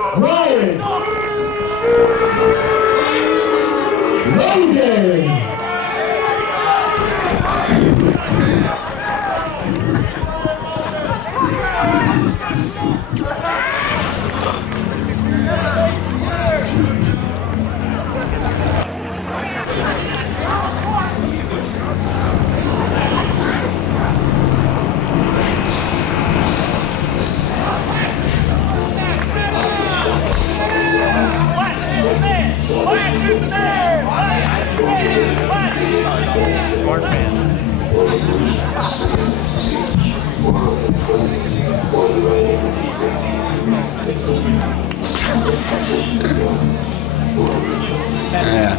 Ryan Logan. Smart man. Yeah.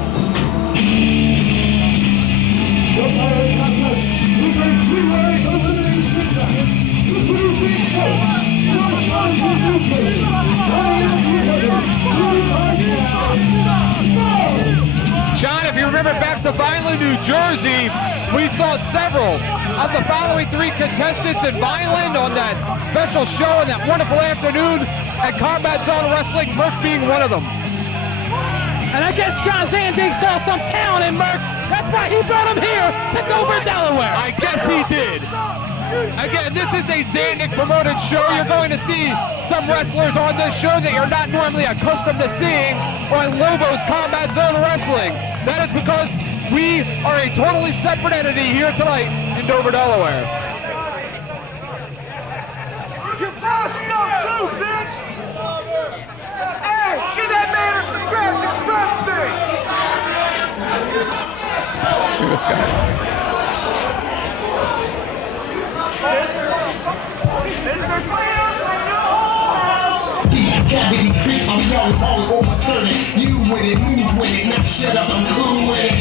John, if you remember back to Vineland, New Jersey, we saw several of the following three contestants in Vineland on that special show and that wonderful afternoon at Combat Zone Wrestling, Merck being one of them. And I guess John Zandig saw some talent in Merck. That's why he brought him here to go for Delaware. I guess he did. Again, this is a Zandig promoted show. You're going to see some wrestlers on this show that you're not normally accustomed to seeing on Lobo's Combat Zone Wrestling. That is because we are a totally separate entity here tonight in Dover, Delaware. You're bossing up too, bitch! Hey, give that man a cigarette and prostate! Look at this guy. Cavity creep, I'm young, always overturning. You with it, move with it, not shut up, I'm cool with it.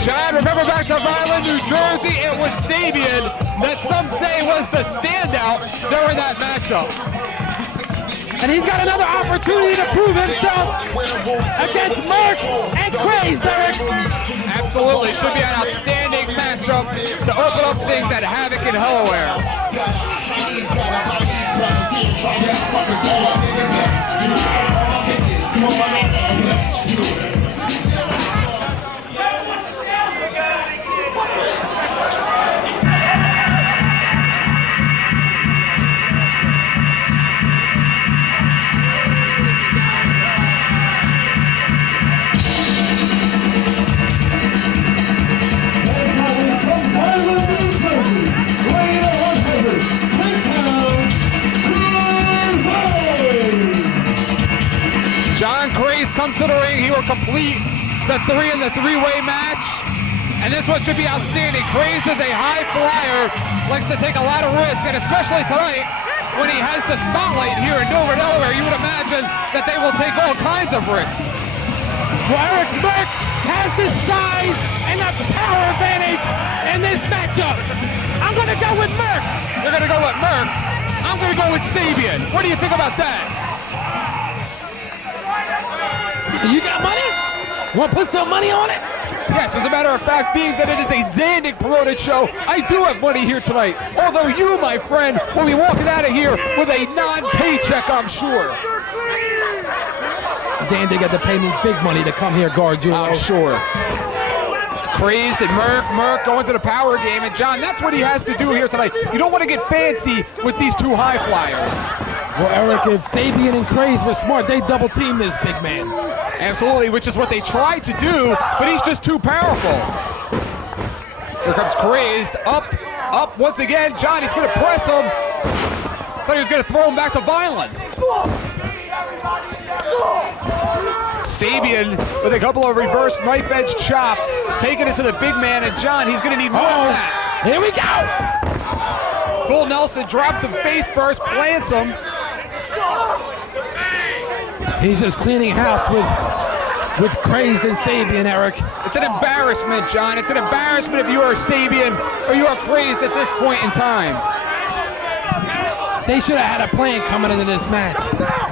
John, remember back to Vineland, New Jersey, it was Sabian that some say was the standout during that matchup. And he's got another opportunity to prove himself against Merck and Craze, Derek. Absolutely, should be an outstanding matchup to open up things at Havoc in Delaware. John Craze comes to the ring. He will complete the three-way match. And this one should be outstanding. Craze is a high flyer, likes to take a lot of risks, and especially tonight when he has the spotlight here in Dover, Delaware, you would imagine that they will take all kinds of risks. Well, Eric Merck has the size and the power advantage in this matchup. I'm going to go with Merck. You're going to go with Merck. I'm going to go with Sabian. What do you think about that? You got money? Want to put some money on it? Yes, as a matter of fact, being that it is a Zandig promoted show, I do have money here tonight. Although you, my friend, will be walking out of here with a non-paycheck, I'm sure. Zandig had to pay me big money to come here, guard you. I'm sure. Crazed and Merck going to the power game. And John, that's what he has to do here tonight. You don't want to get fancy with these two high flyers. Well, Eric, if Sabian and Craze were smart, they'd double team this big man. Absolutely, which is what they tried to do, but he's just too powerful. Here comes Crazed, up once again. John, he's going to press him. Thought he was going to throw him back to Vineland. Sabian with a couple of reverse knife edge chops, taking it to the big man, and John, he's going to need more of that. Here we go. Full Nelson drops him face first, plants him. He's just cleaning house with Crazed and Sabian, Eric. It's an embarrassment, John. It's an embarrassment if you are Sabian or you are Crazed at this point in time. They should have had a plan coming into this match.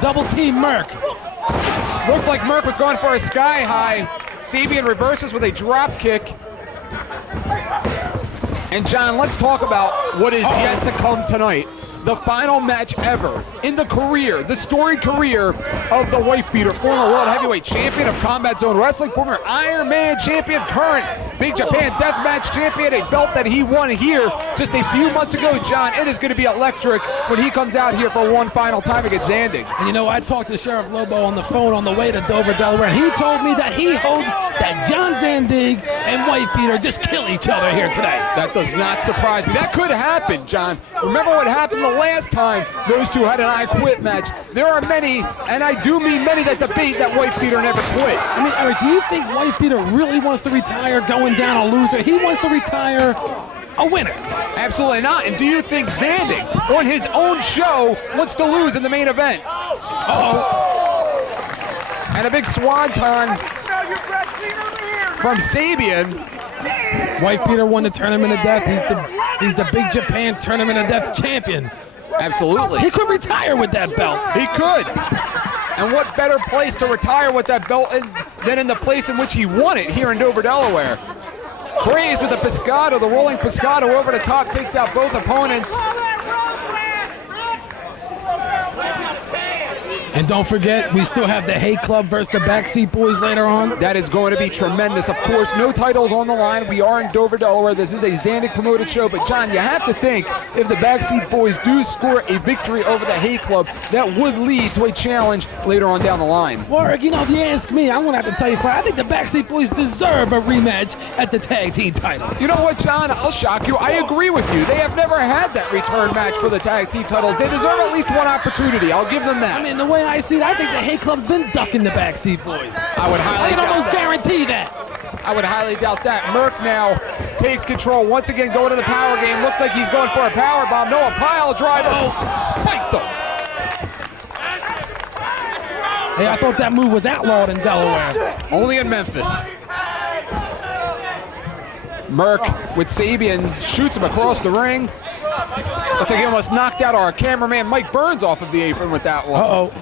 Double team Merck. Looked like Merck was going for a sky high. Sabian reverses with a drop kick. And John, let's talk about what is yet to come tonight. The final match ever in the career, the storied career of the Wife Beater, former World Heavyweight Champion of Combat Zone Wrestling, former Iron Man Champion, current Big Japan Deathmatch Champion, a belt that he won here just a few months ago. John, it is going to be electric when he comes out here for one final time against Zandig. And you know, I talked to Sheriff Lobo on the phone on the way to Dover, Delaware, and he told me that he hopes that John Zandig and Wife Beater just kill each other here today. That does not surprise me. That could happen, John. Remember what happened the last time those two had an I Quit match. There are many, and I do mean many, that debate that Wife Beater never quit. I mean, Eric, do you think Wife Beater really wants to retire going down a loser? He wants to retire a winner. Absolutely not. And do you think Zandig, on his own show, wants to lose in the main event? Uh-oh. And a big swanton from Sabian. Wife Beater won the Tournament of Death. He's the Big Japan Tournament of Death champion. Absolutely. He could retire with that belt. He could. And what better place to retire with that belt than in the place in which he won it here in Dover, Delaware. Craze with the Pescado, the rolling Pescado over the top, takes out both opponents. And don't forget, we still have the Hay Club versus the Backseat Boys later on. That is going to be tremendous. Of course, no titles on the line. We are in Dover, Delaware. This is a Zandig promoted show. But, John, you have to think if the Backseat Boys do score a victory over the Hay Club, that would lead to a challenge later on down the line. Well, Eric, you know, if you ask me, I'm going to have to tell you, I think the Backseat Boys deserve a rematch at the tag team title. You know what, John? I'll shock you. I agree with you. They have never had that return match for the tag team titles. They deserve at least one opportunity. I'll give them that. I mean, the way I see it, I think the Hay Club's been ducking the Backseat Boys. I would highly doubt almost that. guarantee that. I would highly doubt that. Merck now takes control. Once again, going to the power game. Looks like he's going for a power bomb. No, a pile driver. Spiked him. Hey, I thought that move was outlawed in Delaware. Only in Memphis. Merck with Sabian shoots him across the ring. Looks like he almost knocked out our cameraman Mike Burns off of the apron with that one. Uh-oh.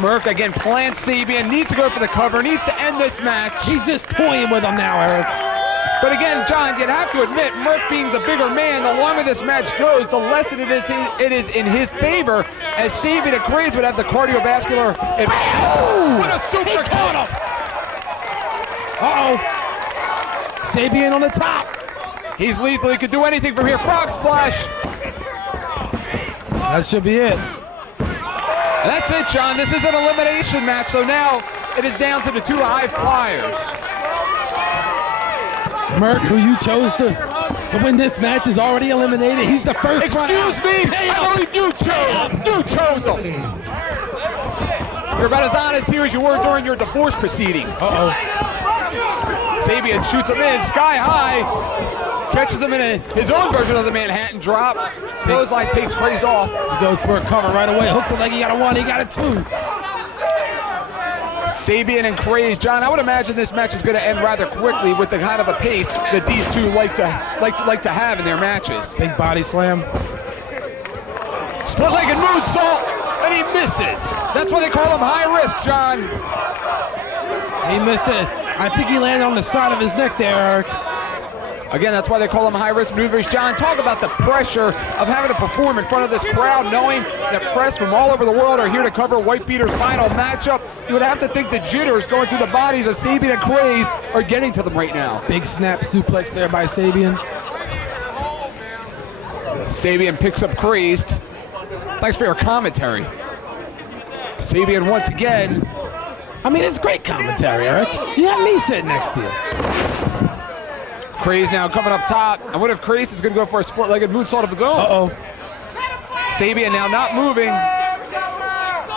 Merck again plants Sabian, needs to go for the cover, needs to end this match. He's just toying with him now, Eric. But again, John, you'd have to admit, Merck being the bigger man, the longer this match goes, the less it is in his favor, as Sabian and Craze would have the cardiovascular advantage. Oh, what a super he caught him. Uh-oh. Sabian on the top. He's lethal. He could do anything from here. Frog splash. That should be it. And that's it, John. This is an elimination match, so now it is down to the two high flyers. Merck, who you chose to win this match, is already eliminated. He's the first. Excuse me. I believe you chose him. You chose him. You're about as honest here as you were during your divorce proceedings. Uh-oh. Sabian shoots him in sky high. Catches him in his own version of the Manhattan drop. Clothesline takes Crazed off. He goes for a cover right away. Hooks it like he got a one, he got a two. Sabian and Crazed. John, I would imagine this match is going to end rather quickly with the kind of a pace that these two like to have in their matches. Big body slam. Split-legged moonsault, and he misses. That's why they call him high risk, John. He missed it. I think he landed on the side of his neck there, Eric. Again, that's why they call them high-risk maneuvers. John, talk about the pressure of having to perform in front of this crowd, knowing that press from all over the world are here to cover Wife Beater's final matchup. You would have to think the jitters going through the bodies of Sabian and Crazed are getting to them right now. Big snap suplex there by Sabian. Sabian picks up Crazed. Thanks for your commentary. Sabian once again. I mean, it's great commentary, Eric. You have me sitting next to you. Craze now coming up top. And what if Craze is going to go for a split-legged moonsault of his own? Uh-oh. Sabian now not moving.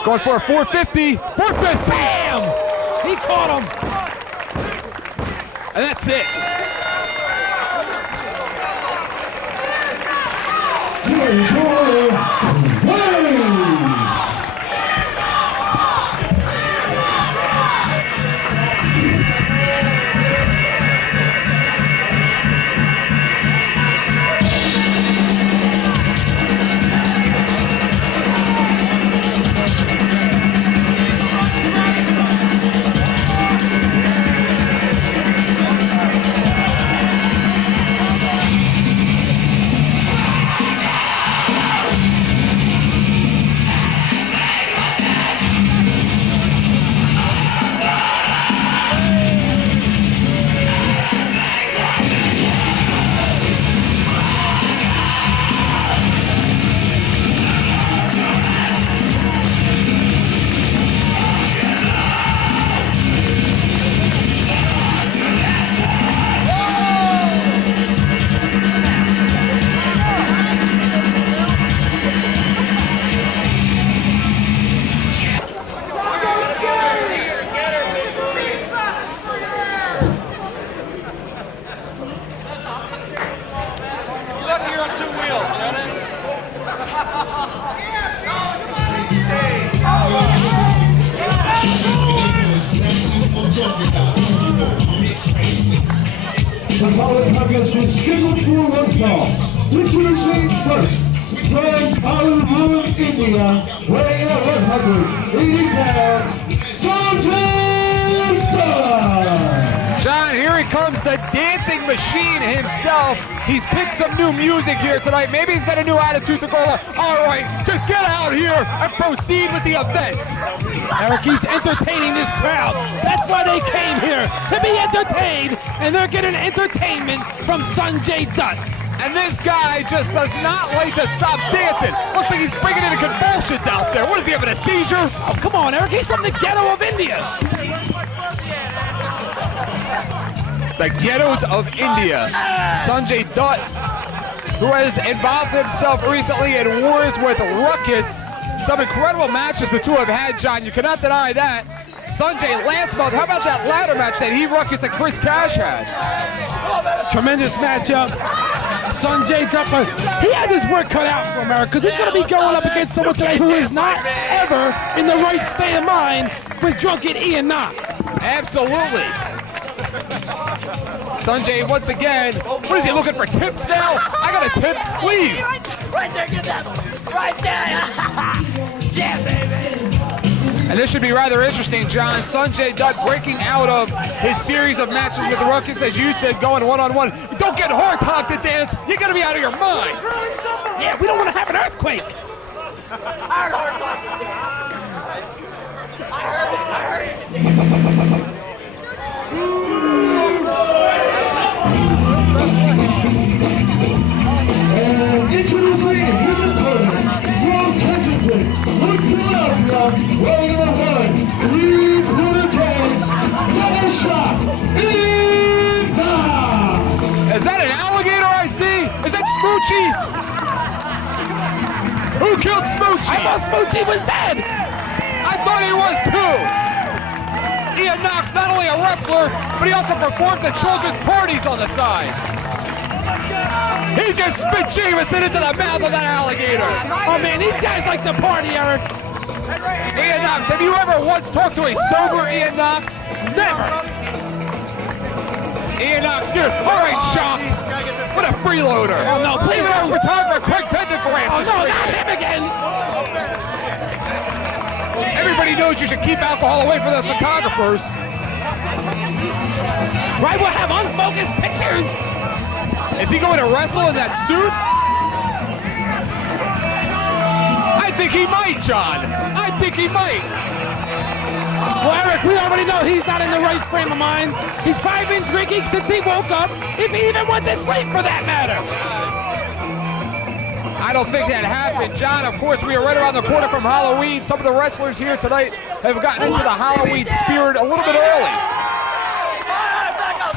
Going for a 450. 450! Bam! He caught him. And that's it. Here's your winners. Chicago Nuggets is scheduled for one fall. Introducing first, from Delaware, India, weighing in at 180 pounds, Sanjay Dutt. John, here he comes, the dancing machine himself. He's picked some new music here tonight. Maybe he's got a new attitude to go, all right, just get out here and proceed with the event. Eric, he's entertaining this crowd. That's why they came here, to be entertained, and they're getting entertainment from Sanjay Dutt. And this guy just does not like to stop dancing. Looks like he's bringing in convulsions out there. What is he, having a seizure? Oh, come on, Eric, he's from the ghetto of India. The ghettos of India. Sanjay Dutt, who has involved himself recently in wars with Ruckus. Some incredible matches the two have had, John. You cannot deny that. Sanjay last month, how about that ladder match that he, Ruckus, and Chris Cash had? Tremendous matchup. Sanjay Dutt, he has his work cut out for him, Eric, because he's going to be going up against someone today who is not ever in the right state of mind with drunken Ian Knox. Absolutely. Sanjay, once again, what is he looking for, tips now? I got a tip, leave. Right there, get that. Right there. Yeah, baby. And this should be rather interesting, John. Sanjay Dutt breaking out of his series of matches with the Ruckus, as you said, going one-on-one. Don't get hard-talked to dance. You got to be out of your mind. Yeah, we don't want to have an earthquake. I heard it. And introducing his opponent, from Kensington, North Carolina, weighing in at 320 pounds, double shot, Ian Knox. Is that an alligator I see? Is that Smoochie? Who killed Smoochie? I thought Smoochie was dead. I thought he was too. Ian Knox, not only a wrestler, but he also performs at children's parties on the side. He just spit Jameson into the mouth of that alligator. Oh man, these guys like to party, Eric. Ian Knox, have you ever once talked to a sober Ian Knox? Never. Ian Knox, dude. All right, Shop. What a freeloader. Oh no, please Even no. our photographer, Craig Pendergrass. Oh is no, free. not him again. Everybody knows you should keep alcohol away from those photographers. Right, we'll have unfocused pictures. Is he going to wrestle in that suit? I think he might, John. I think he might. Well, Eric, we already know he's not in the right frame of mind. He's probably been drinking since he woke up, if he even went to sleep for that matter. I don't think that happened, John. Of course, we are right around the corner from Halloween. Some of the wrestlers here tonight have gotten into the Halloween spirit a little bit early. Back up.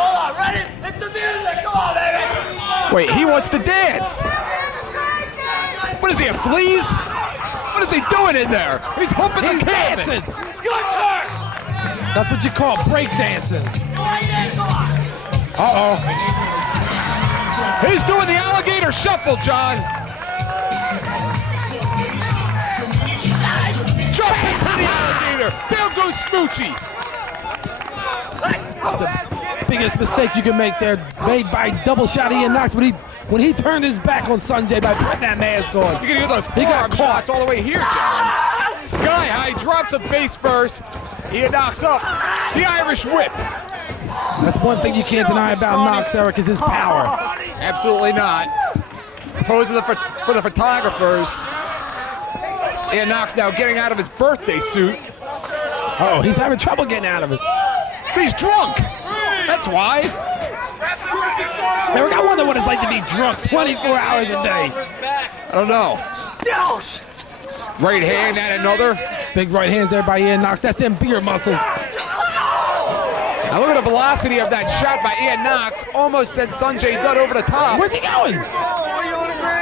Hold on, ready? Hit the music. Come on, baby. Wait, he wants to dance. What is he, a fleas? What is he doing in there? He's humping He's the canvas. dancing. Your turn. That's what you call break dancing. Right in, come on. Uh-oh. He's doing the alligator shuffle, John. Jump into the alligator. Down goes Smoochie. The biggest mistake you can make there, made by double shot Ian Knox when he turned his back on Sanjay by putting that mask on. You're gonna get those He got forearm caught shots all the way here, John. Sky High drops a face first. He knocks up the Irish whip. That's one thing you can't deny about Knox, Eric, is his power. Absolutely not. Posing for the photographers. Ian Knox now getting out of his birthday suit. Oh, he's having trouble getting out of it. He's drunk. That's why. Eric, I wonder what it's like to be drunk 24 hours a day. I don't know. Right hand and another. Big right hands there by Ian Knox. That's them beer muscles. Now look at the velocity of that shot by Ian Knox. Almost sent Sanjay Dutt over the top. Where's he going?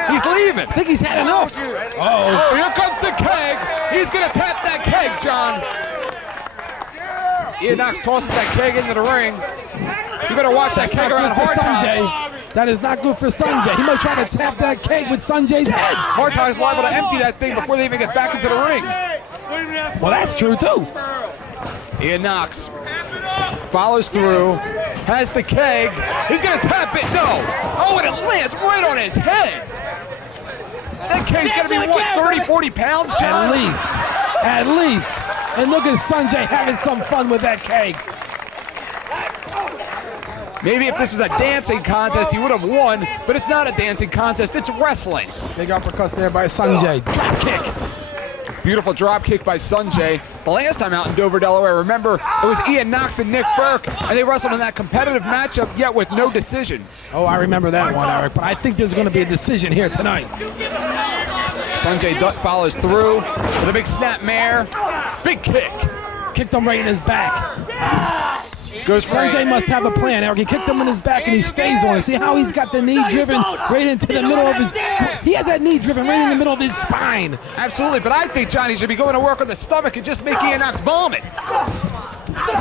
He's leaving. I think he's had enough. Oh, here comes the keg. He's going to tap that keg, John. Ian Knox tosses that keg into the ring. You better watch that keg around Good for Hard Time. Sanjay. That is not good for Sanjay. He might try to tap that keg with Sanjay's head. Hard Time's liable to empty that thing before they even get back into the ring. Well, that's true, too. Ian Knox follows through, has the keg. He's going to tap it. No. Oh, and it lands right on his head. That keg's got to be, what, 30, 40 pounds, John? At least. And look at Sanjay having some fun with that keg. Maybe if this was a dancing contest, he would have won, but it's not a dancing contest, it's wrestling. Big uppercuts there by Sanjay. Drop kick. Beautiful drop kick by Sanjay. The last time out in Dover, Delaware, remember, it was Ian Knox and Nick Burke, and they wrestled in that competitive matchup, yet with no decision. Oh, I remember that one, Eric, but I think there's going to be a decision here tonight. Sanjay Dutt follows through with a big snap mare. Big kick. Kicked him right in his back. Goes Sanjay must have a plan, Eric. He kicked him in his back and he stays on it. See how he's got the knee driven right into the middle of his... He has that knee driven right in the middle of his spine. Absolutely, but I think Johnny should be going to work on the stomach and just make Ian Knox vomit.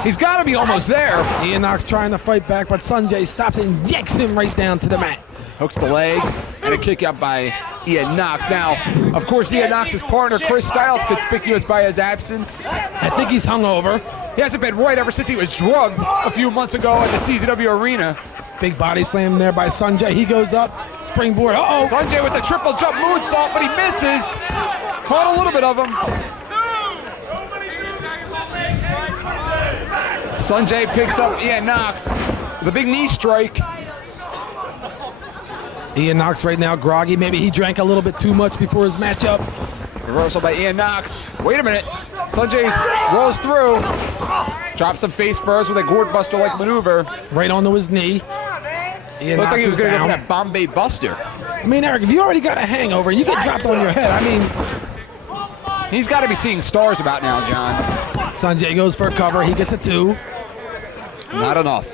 He's got to be almost there. Ian Knox trying to fight back, but Sanjay stops and yanks him right down to the mat. Hooks the leg, and a kick out by Ian Knox. Now, of course, Ian Knox's partner, Chris Styles, conspicuous by his absence. I think he's hungover. He hasn't been right ever since he was drugged a few months ago at the CZW Arena. Big body slam there by Sanjay. He goes up, springboard. Uh-oh. Sanjay with the triple jump moonsault, but he misses. Caught a little bit of him. Sanjay picks up Ian Knox with a big knee strike. Ian Knox right now groggy. Maybe he drank a little bit too much before his matchup. Reversal by Ian Knox. Wait a minute. Sanjay rolls through. Drops him face first with a gourd buster-like maneuver. Right onto his knee. Ian Looked Knox like he was going to go down. for that Bombay Buster. I mean, Eric, if you already got a hangover and you get dropped on your head, I mean... He's got to be seeing stars about now, John. Sanjay goes for a cover. He gets a 2. Not enough.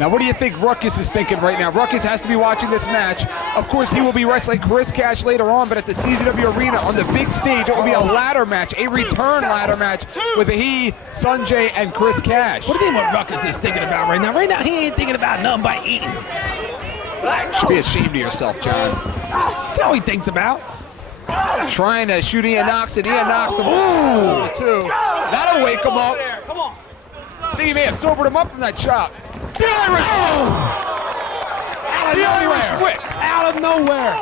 Now, what do you think Ruckus is thinking right now? Ruckus has to be watching this match. Of course, he will be wrestling Chris Cash later on, but at the CZW Arena on the big stage, it will be a ladder match, a return ladder match with he, Sanjay, and Chris Cash. What do you mean what Ruckus is thinking about right now? Right now, he ain't thinking about nothing but eating. You should be ashamed of yourself, John. That's all he thinks about. Trying to shoot Ian Knox, and Ian Knox the 2. That'll wake him up. I think he may have sobered him up from that chop. The Irish! Out of The Irish nowhere. whip! Out of nowhere.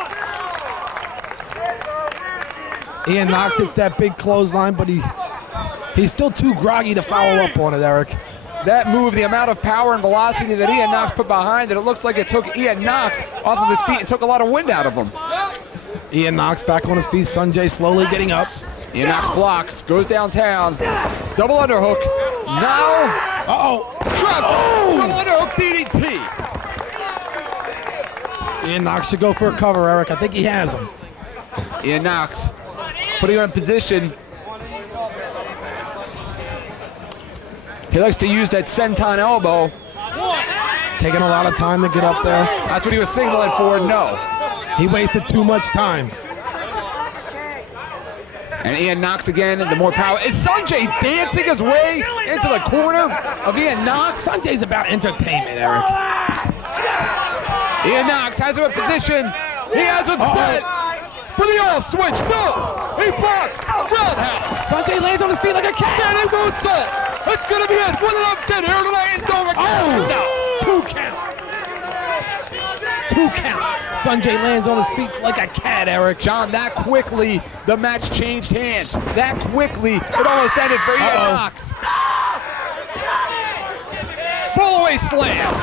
Ian Knox hits that big clothesline, but he's still too groggy to follow up on it, Eric. That move, the amount of power and velocity that Ian Knox put behind it, it looks like it took Ian Knox off of his feet and took a lot of wind out of him. Ian Knox back on his feet. Sanjay slowly getting up. Ian Knox blocks, goes downtown. Double underhook. Now, drops it. Double underhook DDT. Ian Knox should go for a cover, Eric. I think he has him. Ian Knox putting him in position. He likes to use that senton elbow. Taking a lot of time to get up there. That's what he was signaling for. No. He wasted too much time. And Ian Knox again, the more power. Is Sanjay dancing his way into the corner of Ian Knox? Sanjay's about entertainment, Eric. Ian Knox has him in position. He has him set for the off switch. No! He blocks. Roundhouse. Sanjay lands on his feet like a cat. Standing moonsault. That's going to be it. What an upset here tonight in Dover. No. 2 count. 2 count. Sanjay lands on his feet like a cat, Eric. John, that quickly, the match changed hands. That quickly, it almost ended for Ian Knox. Full-away slam.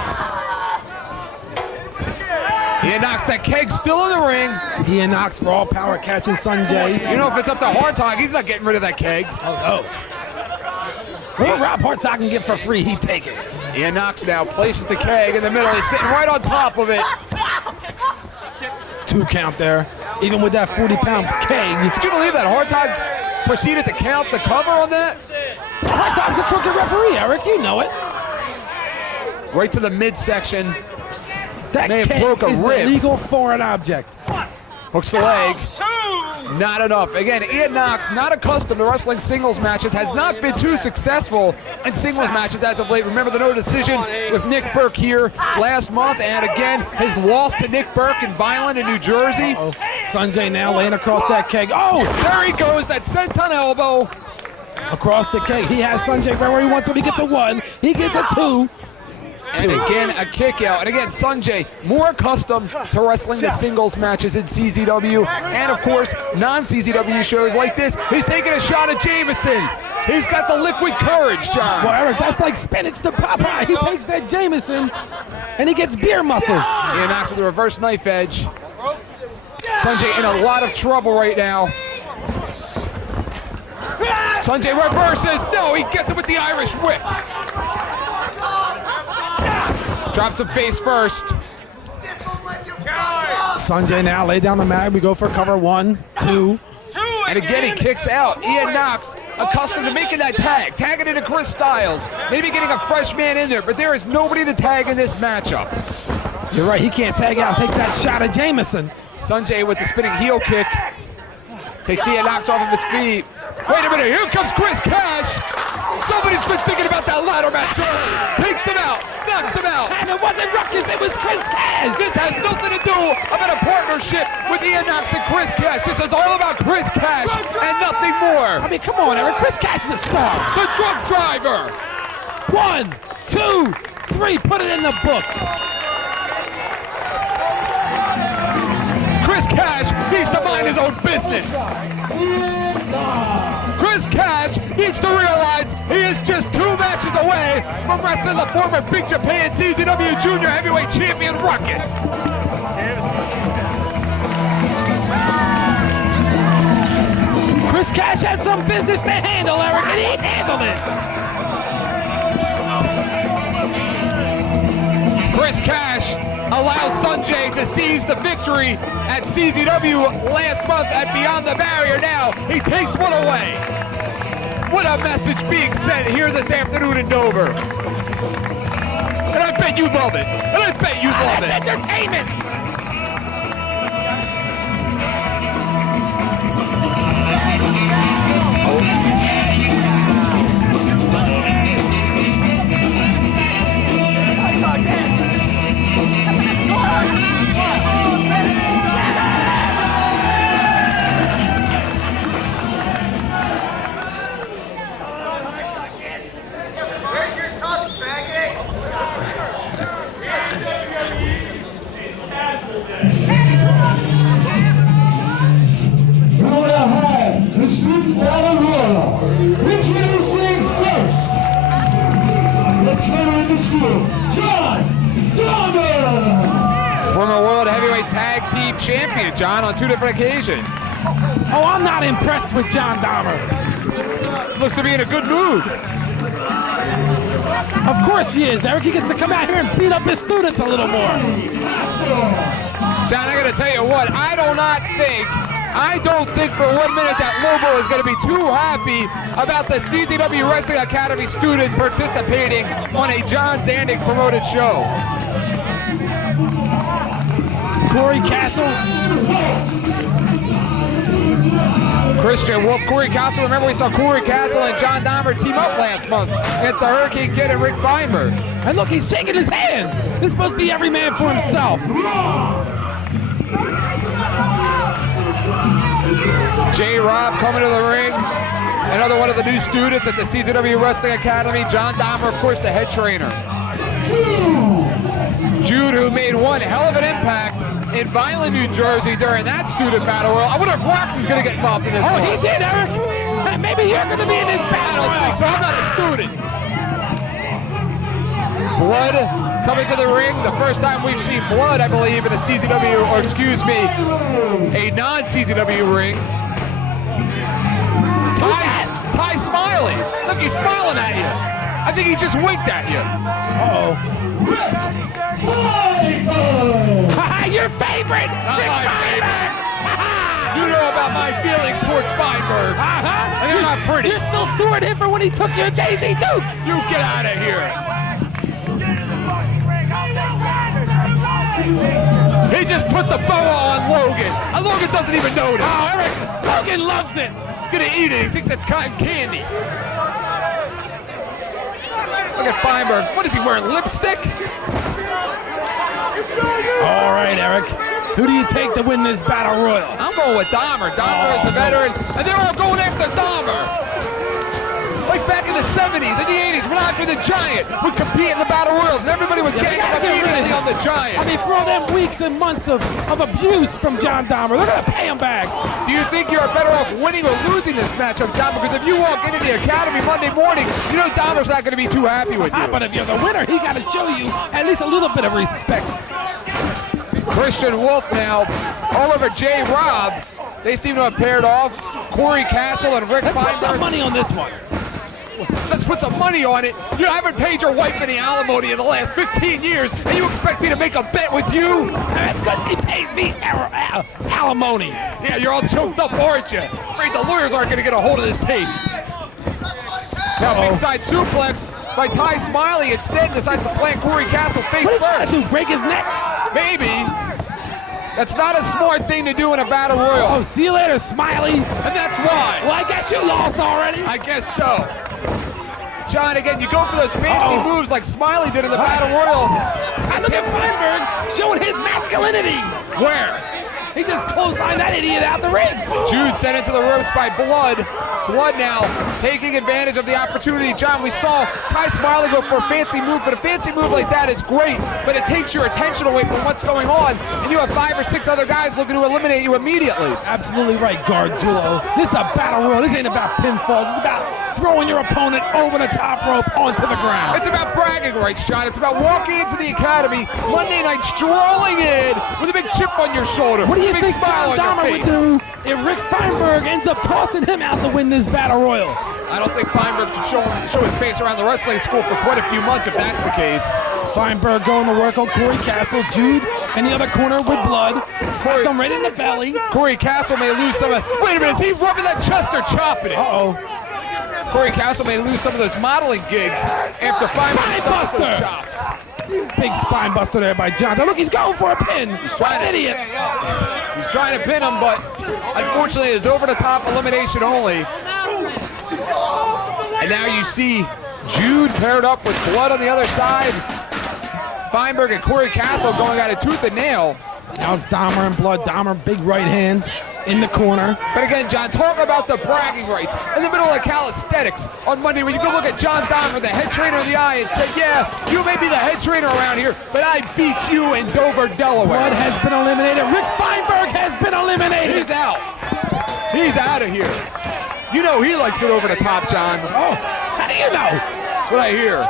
Ian Knox, that keg still in the ring. Ian Knox for all power catching Sanjay. You know, if it's up to Hartog, he's not getting rid of that keg. Oh, no. What Rob Hartog can get for free, he'd take it. Ian Knox now places the keg in the middle. He's sitting right on top of it. 2 count there. Even with that 40-pound keg. Could you believe that Hartog proceeded to count the cover on that? Hartog's a crooked referee, Eric. You know it. Right to the midsection. That May have keg broke a is rib. an illegal foreign object. Hooks the leg. Not enough. Again, Ian Knox, not accustomed to wrestling singles matches, has not been too successful in singles matches as of late. Remember the no decision with Nick Burke here last month, and again, his loss to Nick Burke in Violent in New Jersey. Sanjay now laying across that keg. Oh! There he goes, that senton elbow. Across the cage, he has Sanjay right where he wants him. He gets a 1, he gets a 2. And again, a kick out. And again, Sanjay, more accustomed to wrestling the singles matches in CZW. And of course, non-CZW shows like this. He's taking a shot at Jameson. He's got the liquid courage, John. Well, Eric, that's like spinach to Popeye. He takes that Jameson, and he gets beer muscles. Ian Knox with a reverse knife edge. Sanjay in a lot of trouble right now. Sanjay reverses. No, he gets him with the Irish whip. Drops him face first. Sanjay now lay down the mat. We go for cover 1, 2. And again, he kicks out. Ian Knox, accustomed to making that tag, tagging into Chris Styles, maybe getting a fresh man in there, but there is nobody to tag in this matchup. You're right, he can't tag out and take that shot at Jameson. Sanjay with the spinning heel kick. Takes Ian Knox off of his feet. Wait a minute, here comes Chris Cash. Somebody's been thinking about that ladder match early. Takes him out, knocks him out. And it wasn't Ruckus, it was Chris Cash. This has nothing to do about a partnership with Ian Knox and Chris Cash. This is all about Chris Cash and nothing more. I mean, come on, Eric. Chris Cash is a star. The drunk driver. 1, 2, 3. Put it in the books. Chris Cash needs to mind his own business. Chris Cash needs to realize he is just 2 matches away from wrestling the former Big Japan CZW Junior Heavyweight Champion Ruckus. Chris Cash had some business to handle, Eric, and he handled it. Chris Cash allows Sanjay to seize the victory at CZW last month at Beyond the Barrier. Now he takes one away. What a message being sent here this afternoon in Dover. And I bet you love it. And I bet you love it. That's entertainment. Where's your tux, faggot? Going ahead, the student battle royal. Introducing first, the trainer in the school, John Dahmer. Former World Heavyweight Tag Team Champion, John, on 2 different occasions. Oh, I'm not impressed with John Dahmer. Looks to be in a good mood. Of course he is, Eric. He gets to come out here and beat up his students a little more. John, I gotta tell you what, I don't think for 1 minute that Lobo is gonna be too happy about the CZW Wrestling Academy students participating on a John Zandig promoted show. Corey Castle. Christian Wolf, Corey Castle. Remember we saw Corey Castle and John Dahmer team up last month against the Hurricane Kid and Rick Feinberg. And look, he's shaking his hand. This must be every man for himself. J-Rob coming to the ring. Another one of the new students at the CZW Wrestling Academy. John Dahmer, of course, the head trainer. Jude, who made one hell of an impact in Vineland, New Jersey during that student battle royal. I wonder if Roxy's going to get involved in this Oh, one. he did, Eric. Hey, maybe you're going to be in this I battle. don't think so. I'm not a student. Blood coming to the ring. The first time we've seen Blood, I believe, in a CZW, or excuse me, a non-CZW ring. Ty smiling. Look, he's smiling at you. I think he just winked at you. Uh-oh. Your favorite! Not my favorite. You know about my feelings towards Feinberg. And they're not pretty. You're still sore at him for when he took your Daisy Dukes. You get out of here. He just put the boa on Logan. And Logan doesn't even notice. Oh, Eric, Logan loves it. He's gonna eat it. He thinks that's cotton candy. Look at Feinberg. What is he wearing? Lipstick? All right, Eric. Who do you take to win this battle royal? I'm going with Dahmer. Dahmer is the veteran. And they're all going after Dahmer. Like back in the 70s and the 80s when Andre the Giant would compete in the Battle Royals and everybody would gang up immediately on the Giant. I mean, for all them weeks and months of abuse from John Dahmer, they're going to pay him back. Do you think you're better off winning or losing this matchup, John? Because if you walk into the Academy Monday morning, you know Dahmer's not going to be too happy with you. But if you're the winner, he got to show you at least a little bit of respect. Christian Wolf now all over J-Rob. They seem to have paired off. Corey Castle and Rick Let's put some Feinberg. money on this one. Let's put some money on it. You haven't paid your wife any alimony in the last 15 years, and you expect me to make a bet with you? That's because she pays me alimony. Yeah, you're all choked up, aren't you? Afraid the lawyers aren't going to get a hold of this tape. Now, big side suplex by Ty Smiley instead decides to plant Corey Castle face What did first. you do, break his neck? Maybe. That's not a smart thing to do in a Battle Royal. Oh, see you later, Smiley. And that's why. Well, I guess you lost already. I guess so. John, again, you go for those fancy moves like Smiley did in the Battle Royal. And look at Feinberg showing his masculinity. Where? He just clotheslined that idiot out the ring. Jude sent into the ropes by Blood. Blood now taking advantage of the opportunity. John, we saw Ty Smiley go for a fancy move, but a fancy move like that is great, but it takes your attention away from what's going on, and you have 5 or 6 other guys looking to eliminate you immediately. Absolutely right, Gargiulo. This is a battle royal. This ain't about pinfalls. It's about throwing your opponent over the top rope onto the ground. It's about bragging rights, John. It's about walking into the Academy Monday night, strolling in with a big chip on your shoulder. What do you big think smile John on your Dahmer would face. do if Rick Feinberg ends up tossing him out to win this battle royal? I don't think Feinberg should show his face around the wrestling school for quite a few months if that's the case. Feinberg going to work on Corey Castle. Jude in the other corner with Blood. Slapped him right in the belly. Corey Castle may lose some of... Wait a minute, is he rubbing that chest or chopping it? Uh-oh. Corey Castle may lose some of those modeling gigs after Feinberg stops those chops. Big spine buster there by John. Look, he's going for a pin. He's trying to- idiot. He's trying to pin him, but unfortunately it's over-the-top elimination only. And now you see Jude paired up with Blood on the other side. Feinberg and Corey Castle going at it tooth and nail. Now it's Dahmer and Blood. Dahmer, big right hands in the corner. But again, John, talk about the bragging rights in the middle of calisthenics on Monday when you can look at John Dahmer, the head trainer in the eye, and say, yeah, you may be the head trainer around here, but I beat you in Dover, Delaware. Blood has been eliminated. Rick Feinberg has been eliminated. He's out. He's out of here. You know he likes it over the top, John. Oh, how do you know? That's what I hear.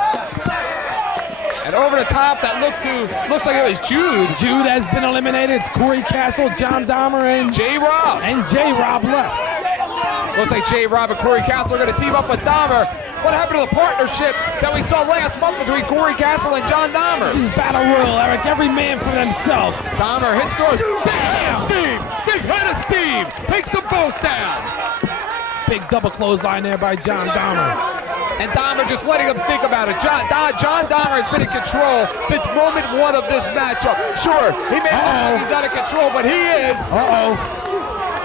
And over the top, that looks like it was Jude. Jude has been eliminated. It's Corey Castle, John Dahmer, and J-Rob. J-Rob left. Looks like J-Rob and Corey Castle are going to team up with Dahmer. What happened to the partnership that we saw last month between Corey Castle and John Dahmer? This is Battle Royal, Eric. Every man for themselves. Dahmer hits doors. Big head of steam. Big head of steam. Takes them both down. Big double clothesline there by John Dahmer. And Dahmer just letting him think about it. John Dahmer has been in control since moment 1 of this matchup. Sure, he may look like he's not in control, but he is.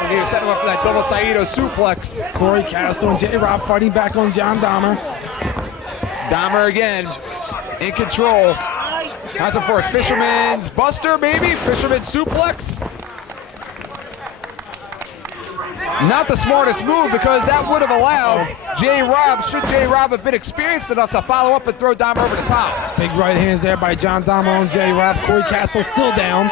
And he was setting him up for that double Saito suplex. Corey Castle and J-Rob fighting back on John Dahmer. Dahmer again in control. That's it for a fisherman's buster, maybe? Fisherman's suplex. Not the smartest move because that would have allowed J-Rob, should J-Rob have been experienced enough to follow up and throw Dahmer over the top. Big right hands there by John Dahmer on J-Rob. Corey Castle still down.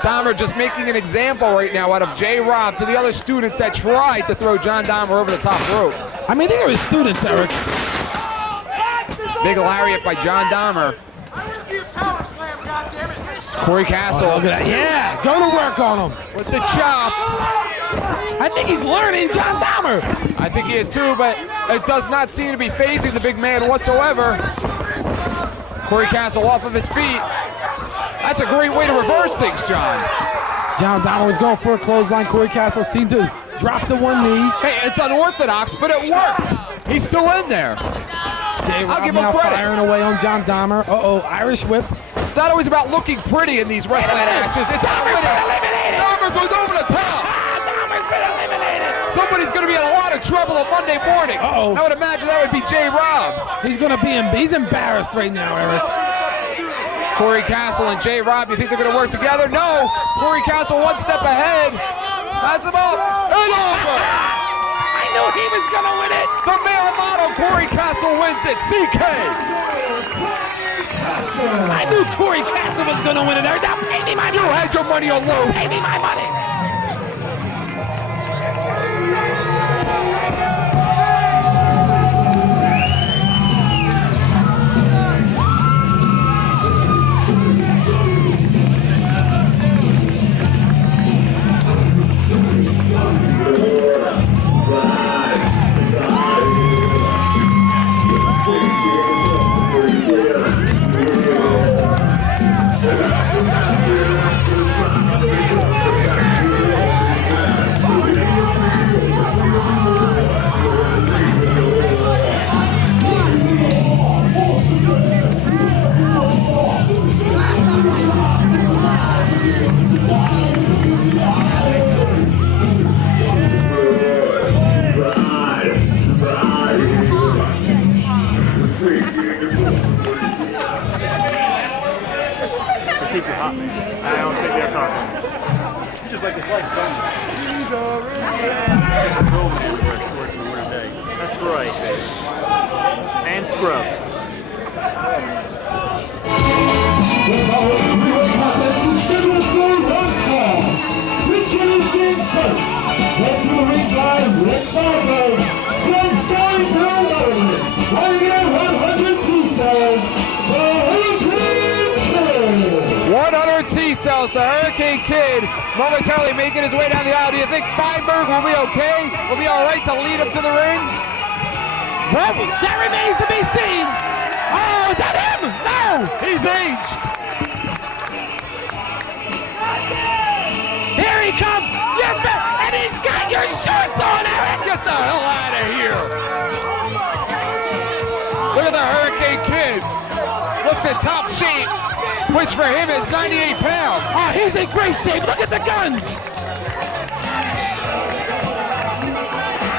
Dahmer just making an example right now out of J-Rob to the other students that tried to throw John Dahmer over the top rope. I mean, these are his students, Eric. Big lariat by John Dahmer. Corey Castle. Look at that. Yeah, go to work on him. With the chops. I think he's learning John Dahmer. I think he is too, but it does not seem to be phasing the big man whatsoever. Corey Castle off of his feet. That's a great way to reverse things, John. John Dahmer was going for a clothesline. Corey Castle seemed to drop the one knee. Hey, it's unorthodox, but it worked. He's still in there. I'll give him credit. Firing away on John Dahmer. Uh-oh, Irish whip. It's not always about looking pretty in these wrestling matches. It's eliminated. Dahmer goes over the top. Dahmer's been eliminated. Somebody's going to be in a lot of trouble on Monday morning. Uh-oh. I would imagine that would be J-Rob. He's going to be he's embarrassed right now, Eric. Corey Castle and J-Rob, you think they're going to work together? No. Corey Castle one step ahead. Has him up and over. I knew he was gonna win it. The male model Corey Castle wins it. CK. I knew Corey Castle was gonna win it. Now pay me my money. You had your money on low. Pay me my money. Keep you hot, man. I don't think they're talking. You just like his legs, don't you? He's already. It's a real man who wears shorts and a weird day. That's right, baby. And scrubs. The following three-way contest is scheduled for one fall. Introducing first, led to the ring by Estragos from Delaware, weighing in 102 cells, the Hurricane Kid. 100 T-cells, the Hurricane Kid momentarily making his way down the aisle. Do you think Feinberg will be okay? Will be all right to lead him to the ring? Well, that remains to be seen. Oh, is that him? No. He's aged. Here he comes. You're back, and he's got your shorts on, Eric. Get the hell out of here. Look at the Hurricane Kid. Looks in top shape, which for him is 98 pounds. Oh, he's in great shape. Look at the guns.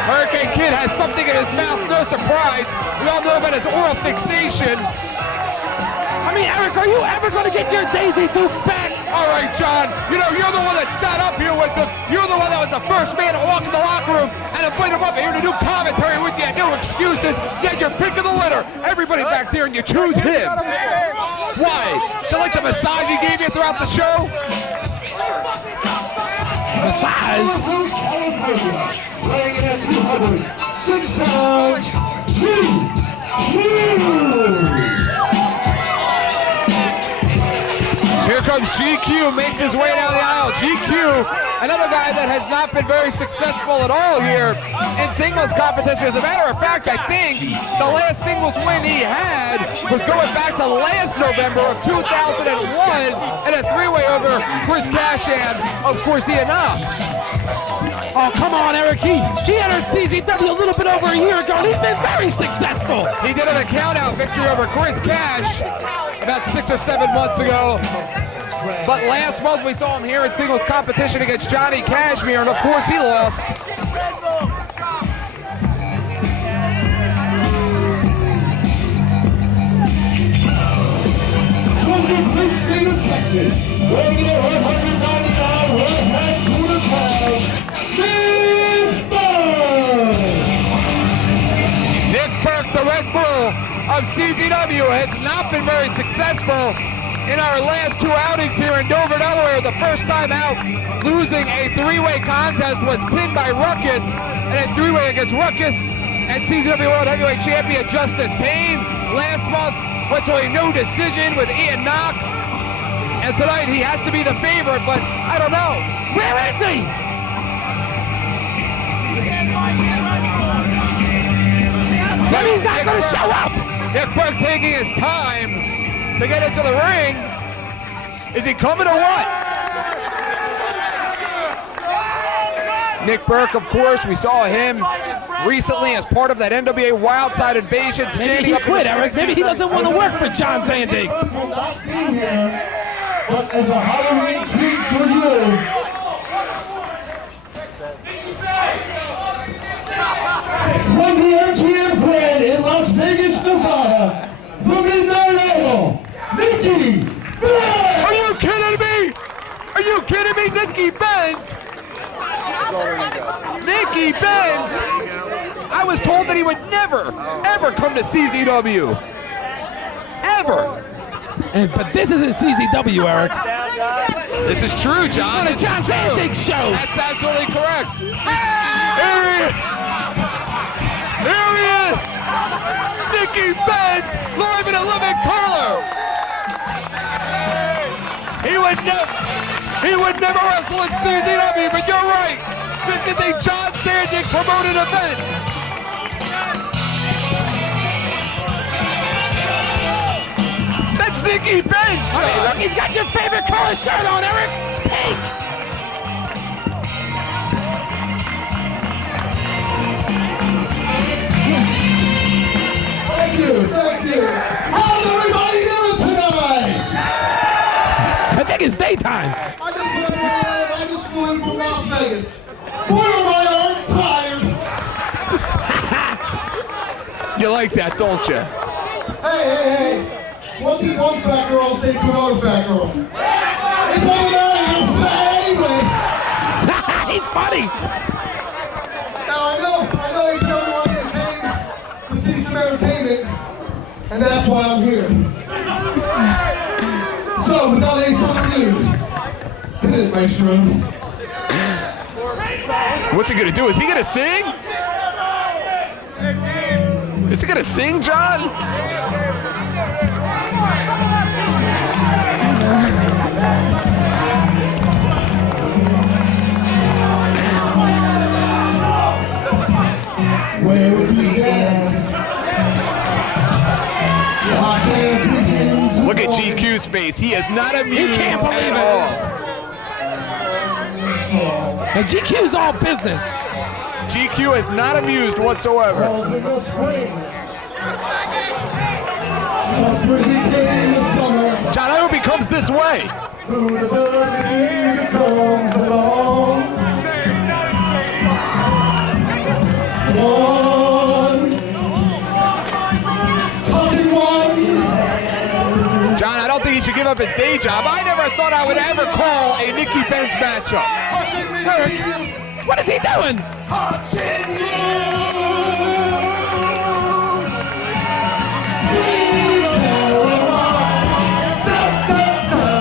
Hurricane Kid has something in his mouth, no surprise. We all know about his oral fixation. I mean, Eric, are you ever going to get your Daisy Dukes back? All right, John, you know, you're the one that sat up here with him. You're the one that was the first man to walk in the locker room and invite him up here to do commentary with you. No excuses. You had your pick of the litter. Everybody back there, and you choose him. Why? Do you like the massage he gave you throughout the show? Massage? Weighing in at 206 pounds, Here comes GQ, makes his way down the aisle. GQ, another guy that has not been very successful at all here in singles competition. As a matter of fact, I think the last singles win he had was going back to last November of 2001 in a three-way over Chris Cash and, of course, Ian Knox. Oh, come on, Eric. He entered CZW a little bit over a year ago, and he's been very successful. He did a count-out victory over Chris Cash about 6 or 7 months ago. But last month we saw him here in singles competition against Johnny Cashmere, and of course he lost. From the great state of Texas, weighing in at 199 right-hand quarter pounds, Nick Burke, the Red Bull of CZW, has not been very successful in our last two outings here in Dover, Delaware. The first time out, losing a three-way contest, was pinned by Ruckus, and a three-way against Ruckus and CZW World Heavyweight Champion Justice Payne. Last month went to a no decision with Ian Knox, and tonight he has to be the favorite, but I don't know. Where is he? Maybe he's not going to show up. Nick Burke taking his time to get into the ring. Is he coming or what? Nick Burke, of course, we saw him recently as part of that NWA Wildside Invasion. Maybe he quit, Eric. Maybe he doesn't want to work for John Zandig. will not be here, but as a Halloween treat for you. From the MGM Grand in Las Vegas, Nevada, the Midnight Idol, Nikki Benz! Are you kidding me? Are you kidding me? Nikki Benz? Nikki Benz I was told that he would never, ever come to CZW. Ever. But this isn't CZW, Eric. This is true, John. It's John Zandig show. That's absolutely correct. Here he is. Here he is. Nicky Benz, live in a living color. He would never wrestle in CZW, but you're right. This is a John Zandig promoted event. That's Nicky Benz, John. Hey, look, he's got your favorite color shirt on, Eric. Pink. Thank you. How's everybody doing tonight? I think it's daytime. I just flew in from Las Vegas. Boy, are my arms tired. You like that, don't you? Hey. One thing, one fat girl says to another fat girl. It doesn't matter, you're fat anyway. He's funny. Now I know you children want to get paid to see some entertainment, and that's why I'm here. So, without any further ado, hit it, Maestro. What's he gonna do? Is he gonna sing? Is he gonna sing, John? Where would we begin? Look at GQ's face. He is not amused can't believe at it. all. And GQ's all business. GQ is not amused whatsoever. John, I hope he comes this way. John, I don't think he should give up his day job. I never thought I would ever call a Nicky Benz matchup. What is he doing?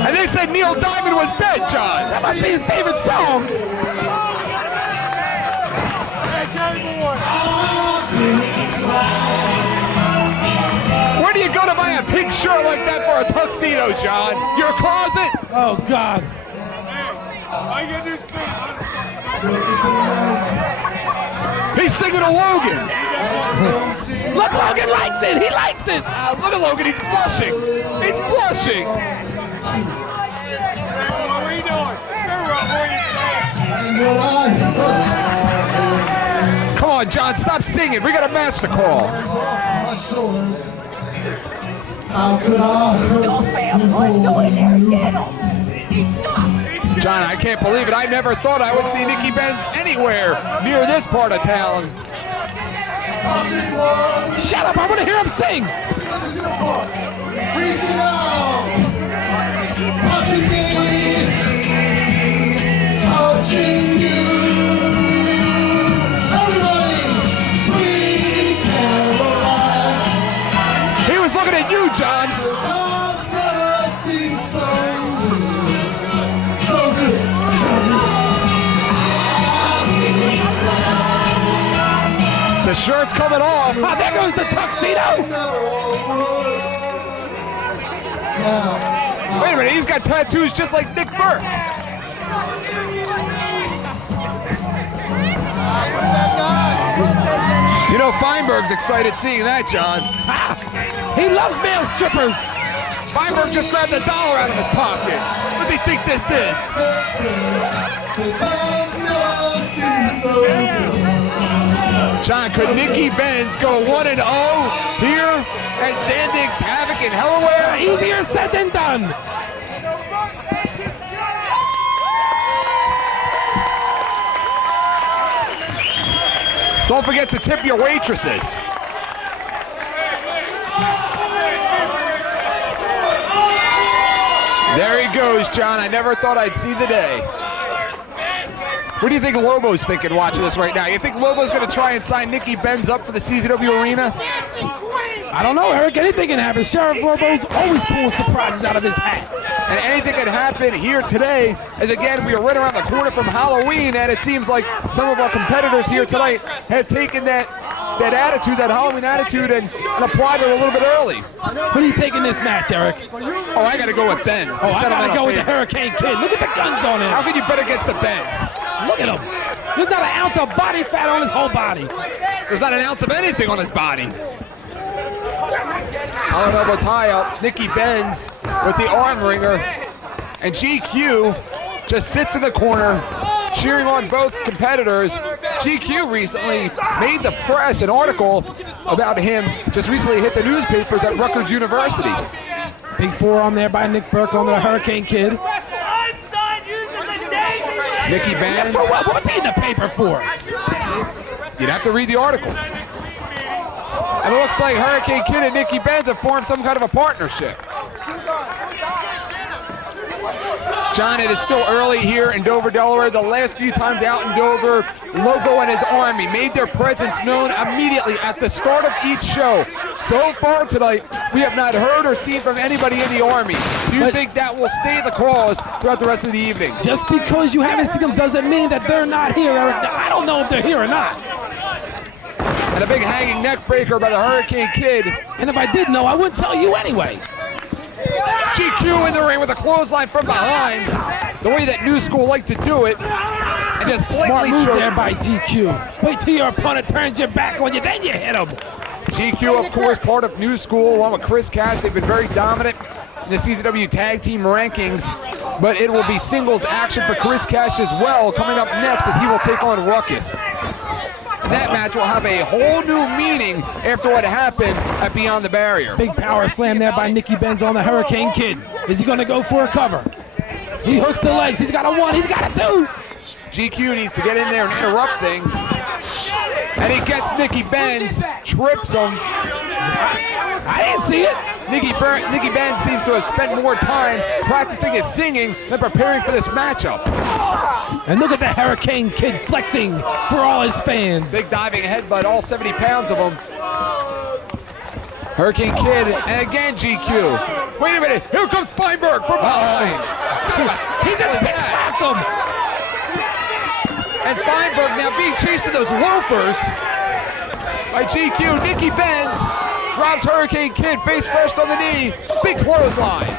And they said Neil Diamond was dead, John. That must be his favorite song. Where do you go to buy a pink shirt like that for a tuxedo, John? Your closet? Oh, God. He's singing to Logan. Look, Logan likes it. He likes it. Look at Logan. He's blushing. He's blushing. Come on, John. Stop singing. We got a match to call. How could I hurt Don't fail, boys. Go in there and get him. He sucks. John, I can't believe it. I never thought I would see Nicky Benz anywhere near this part of town. Shut up. I want to hear him sing. Reaching out, touching me, touching you. Everybody, sweet Caroline. He was looking at you, John. I've never seen so good, so good, so good. The shirt's coming off. Oh, there goes the tuxedo. Wait a minute, he's got tattoos just like Nick Burke. You know, Feinberg's excited seeing that, John. He loves male strippers. Feinberg just grabbed $1 out of his pocket. What do you think this is? John, could Nicky Benz go 1-0 here at Zandig's Havoc in Delaware? Easier said than done. Don't forget to tip your waitresses. There he goes, John. I never thought I'd see the day. What do you think Lobo's thinking watching this right now? You think Lobo's going to try and sign Nikki Benz up for the CZW Arena? I don't know, Eric. Anything can happen. Sheriff Lobo's always pulling surprises out of his hat. And anything can happen here today, as again, we are right around the corner from Halloween, and it seems like some of our competitors here tonight have taken that attitude, that Halloween attitude, and applied it a little bit early. Who are you taking this match, Eric? Oh, I got to go with Benz. Oh, I got to go with the Hurricane Kid. Look at the guns on him. How can you bet against the Benz? Look at him. There's not an ounce of body fat on his whole body. There's not an ounce of anything on his body. Arm elbow tie up. Nikki Benz with the arm wringer. And GQ just sits in the corner, cheering on both competitors. GQ recently made the press an article about him, just recently hit the newspapers at Rutgers University. Big forearm there by Nick Burke on the Hurricane Kid. Nikki Benz. For what? What was he in the paper for? You'd have to read the article. And it looks like Hurricane Kid and Nikki Benz have formed some kind of a partnership. John, it is still early here in Dover, Delaware. The last few times out in Dover, Lobo and his Army made their presence known immediately at the start of each show. So far tonight, we have not heard or seen from anybody in the Army. Do you think that will stay the cause throughout the rest of the evening? Just because you haven't seen them doesn't mean that they're not here, Eric. I don't know if they're here or not. And a big hanging neck breaker by the Hurricane Kid. And if I did know, I wouldn't tell you anyway. GQ in the ring with a clothesline from behind, the way that New School like to do it, and just Smart blatantly move choke. there by GQ. Wait till your opponent turns your back on you, then you hit him. GQ, of course, part of New School, along with Chris Cash. They've been very dominant in the CZW Tag Team rankings, but it will be singles action for Chris Cash as well coming up next as he will take on Ruckus. And that match will have a whole new meaning after what happened at Beyond the Barrier. Big power slam there by Nikki Benz on the Hurricane Kid. Is he going to go for a cover? He hooks the legs. He's got a one. He's got a two. GQ needs to get in there and interrupt things. And he gets Nikki Benz, trips him. I didn't see it. Nikki Benz seems to have spent more time practicing his singing than preparing for this matchup. And look at the Hurricane Kid flexing for all his fans. Big diving headbutt, all 70 pounds of him. Hurricane Kid, and again GQ. Wait a minute, here comes Feinberg from behind. He just pick slapped him. And Feinberg now being chased in those loafers by GQ. Nikki Benz drops Hurricane Kid face first on the knee. Big clothesline.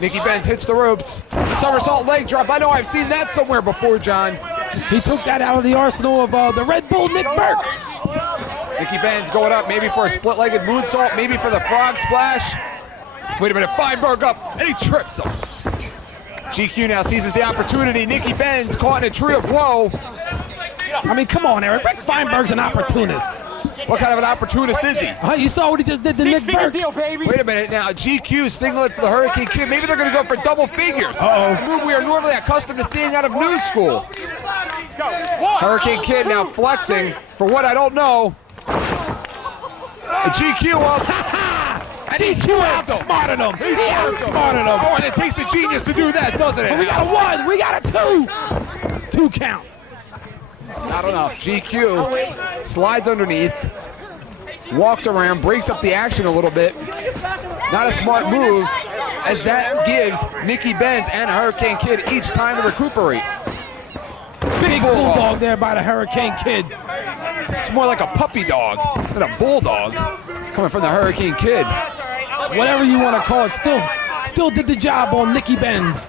Nikki Benz hits the ropes. Somersault leg drop. I know I've seen that somewhere before, John. He took that out of the arsenal of the Red Bull Nick Burke. Nikki Benz going up, maybe for a split-legged moonsault, maybe for the frog splash. Wait a minute, Feinberg up, and he trips him. GQ now seizes the opportunity. Nikki Benz caught in a tree of woe. I mean, come on, Eric. Rick Feinberg's an opportunist. What kind of an opportunist is he? You saw what he just did to Nick Burke. deal, baby. Wait a minute now, GQ singlet for the Hurricane Kid. Maybe they're going to go for double figures. Uh-oh. A move we are normally accustomed to seeing out of New School. Hurricane Kid now flexing for what I don't know. And GQ up. And he outsmarted him. He outsmarted him. Oh, and it takes a genius to do that, doesn't it? But we got a one. We got a two. Two count. Not enough. GQ slides underneath, walks around, breaks up the action a little bit. Not a smart move, as that gives Nikki Benz and Hurricane Kid each time to recuperate. Big bulldog there by the Hurricane Kid. It's more like a puppy dog than a bulldog. It's coming from the Hurricane Kid. Whatever you want to call it, still did the job on Nikki Benz.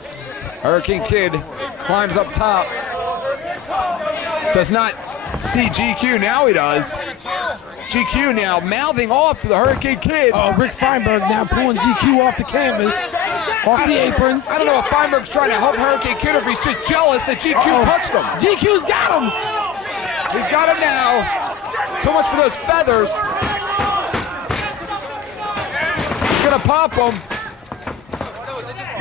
Hurricane Kid climbs up top. Does not see GQ, now he does. GQ now mouthing off to the Hurricane Kid. Rick Feinberg now pulling GQ off the canvas, off the apron. I don't know if Feinberg's trying to help Hurricane Kid or if he's just jealous that GQ touched him. GQ's got him. He's got him now. So much for those feathers. He's gonna pop him.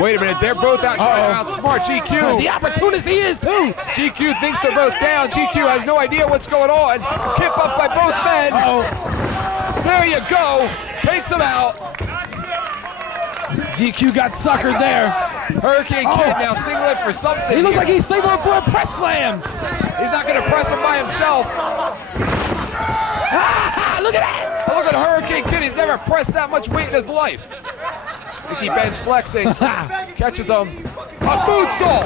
Wait a minute, they're both out trying to outsmart GQ. The opportunist he is too. GQ thinks they're both down. GQ has no idea what's going on. Kip up by both men. There you go. Takes him out. GQ got suckered there. Hurricane Kid now singling for something. He looks here. like he's singling for a press slam. He's not going to press him by himself. Ah, look at that. Oh, look at Hurricane Kid. He's never pressed that much weight in his life. Nicky Benz flexing. Catches him. A moonsault.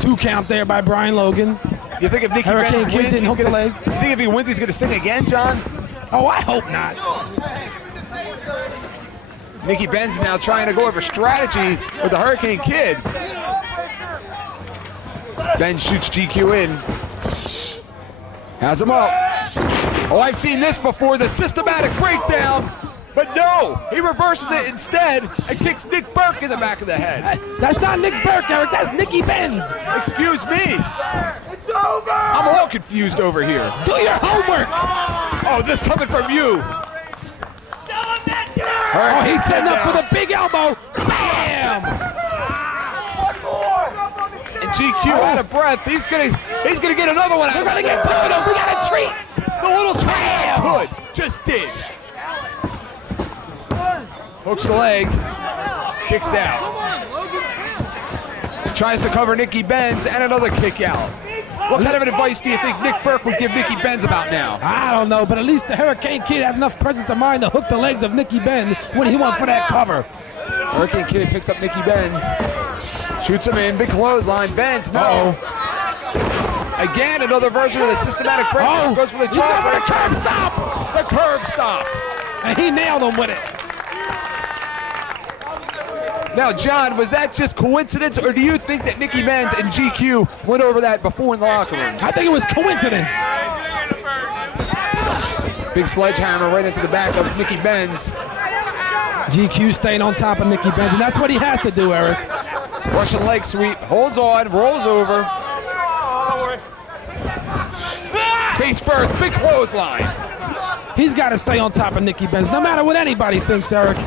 2 count there by Brian Logan. You think if Nicky Hurricane Benz Kid wins, didn't hook the leg? you think if he wins, he's going to sing again, John? Oh, I hope not. Nicky Benz now trying to go over strategy with the Hurricane Kid. Ben shoots GQ in. Has him up. Oh, I've seen this before, the systematic breakdown. But no, he reverses it instead and kicks Nick Burke in the back of the head. That's not Nick Burke, Eric. That's Nicky Benz. Excuse me. It's over! I'm all confused over here. Do your homework. Oh, this coming from you. Oh, he's setting up for the big elbow. Bam! And GQ out of breath. He's gonna get another one out. We're gonna get 2 of them. We got a treat. The little trial hood just did. Hooks the leg, kicks out. Tries to cover Nicky Benz and another kick out. What kind of advice do you think Nick Burke would give Nicky Benz about now? I don't know, but at least the Hurricane Kid had enough presence of mind to hook the legs of Nicky Benz when he went for that cover. Hurricane Kid picks up Nicky Benz, shoots him in, big clothesline. Benz, no. Again, another version of the systematic breakdown. Goes for the He's going for the jump. curb stop. The curb stop. And he nailed him with it. Now, John, was that just coincidence, or do you think that Nicky Benz and GQ went over that before in the locker room? I think it was coincidence. Big sledgehammer right into the back of Nicky Benz. GQ staying on top of Nicky Benz, and that's what he has to do, Eric. Russian leg sweep, holds on, rolls over. Face first, big clothesline. He's got to stay on top of Nicky Benz, no matter what anybody thinks, Eric.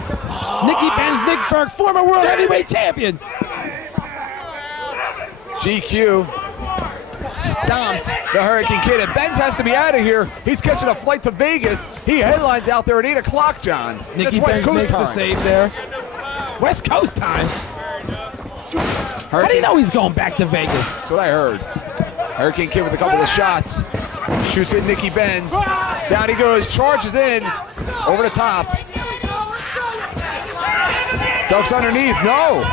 Nicky Benz, Nick Burke, former world heavyweight champion. GQ stomps the Hurricane Kid, and Benz has to be out of here. He's catching a flight to Vegas. He headlines out there at 8 o'clock, John. Nicky That's West Benz Coast makes time. the save there. West Coast time? How do you know he's going back to Vegas? That's what I heard. Hurricane Kid with a couple of shots. Shoots in Nicky Benz. Down he goes, charges in. Over the top. Ducks underneath, no.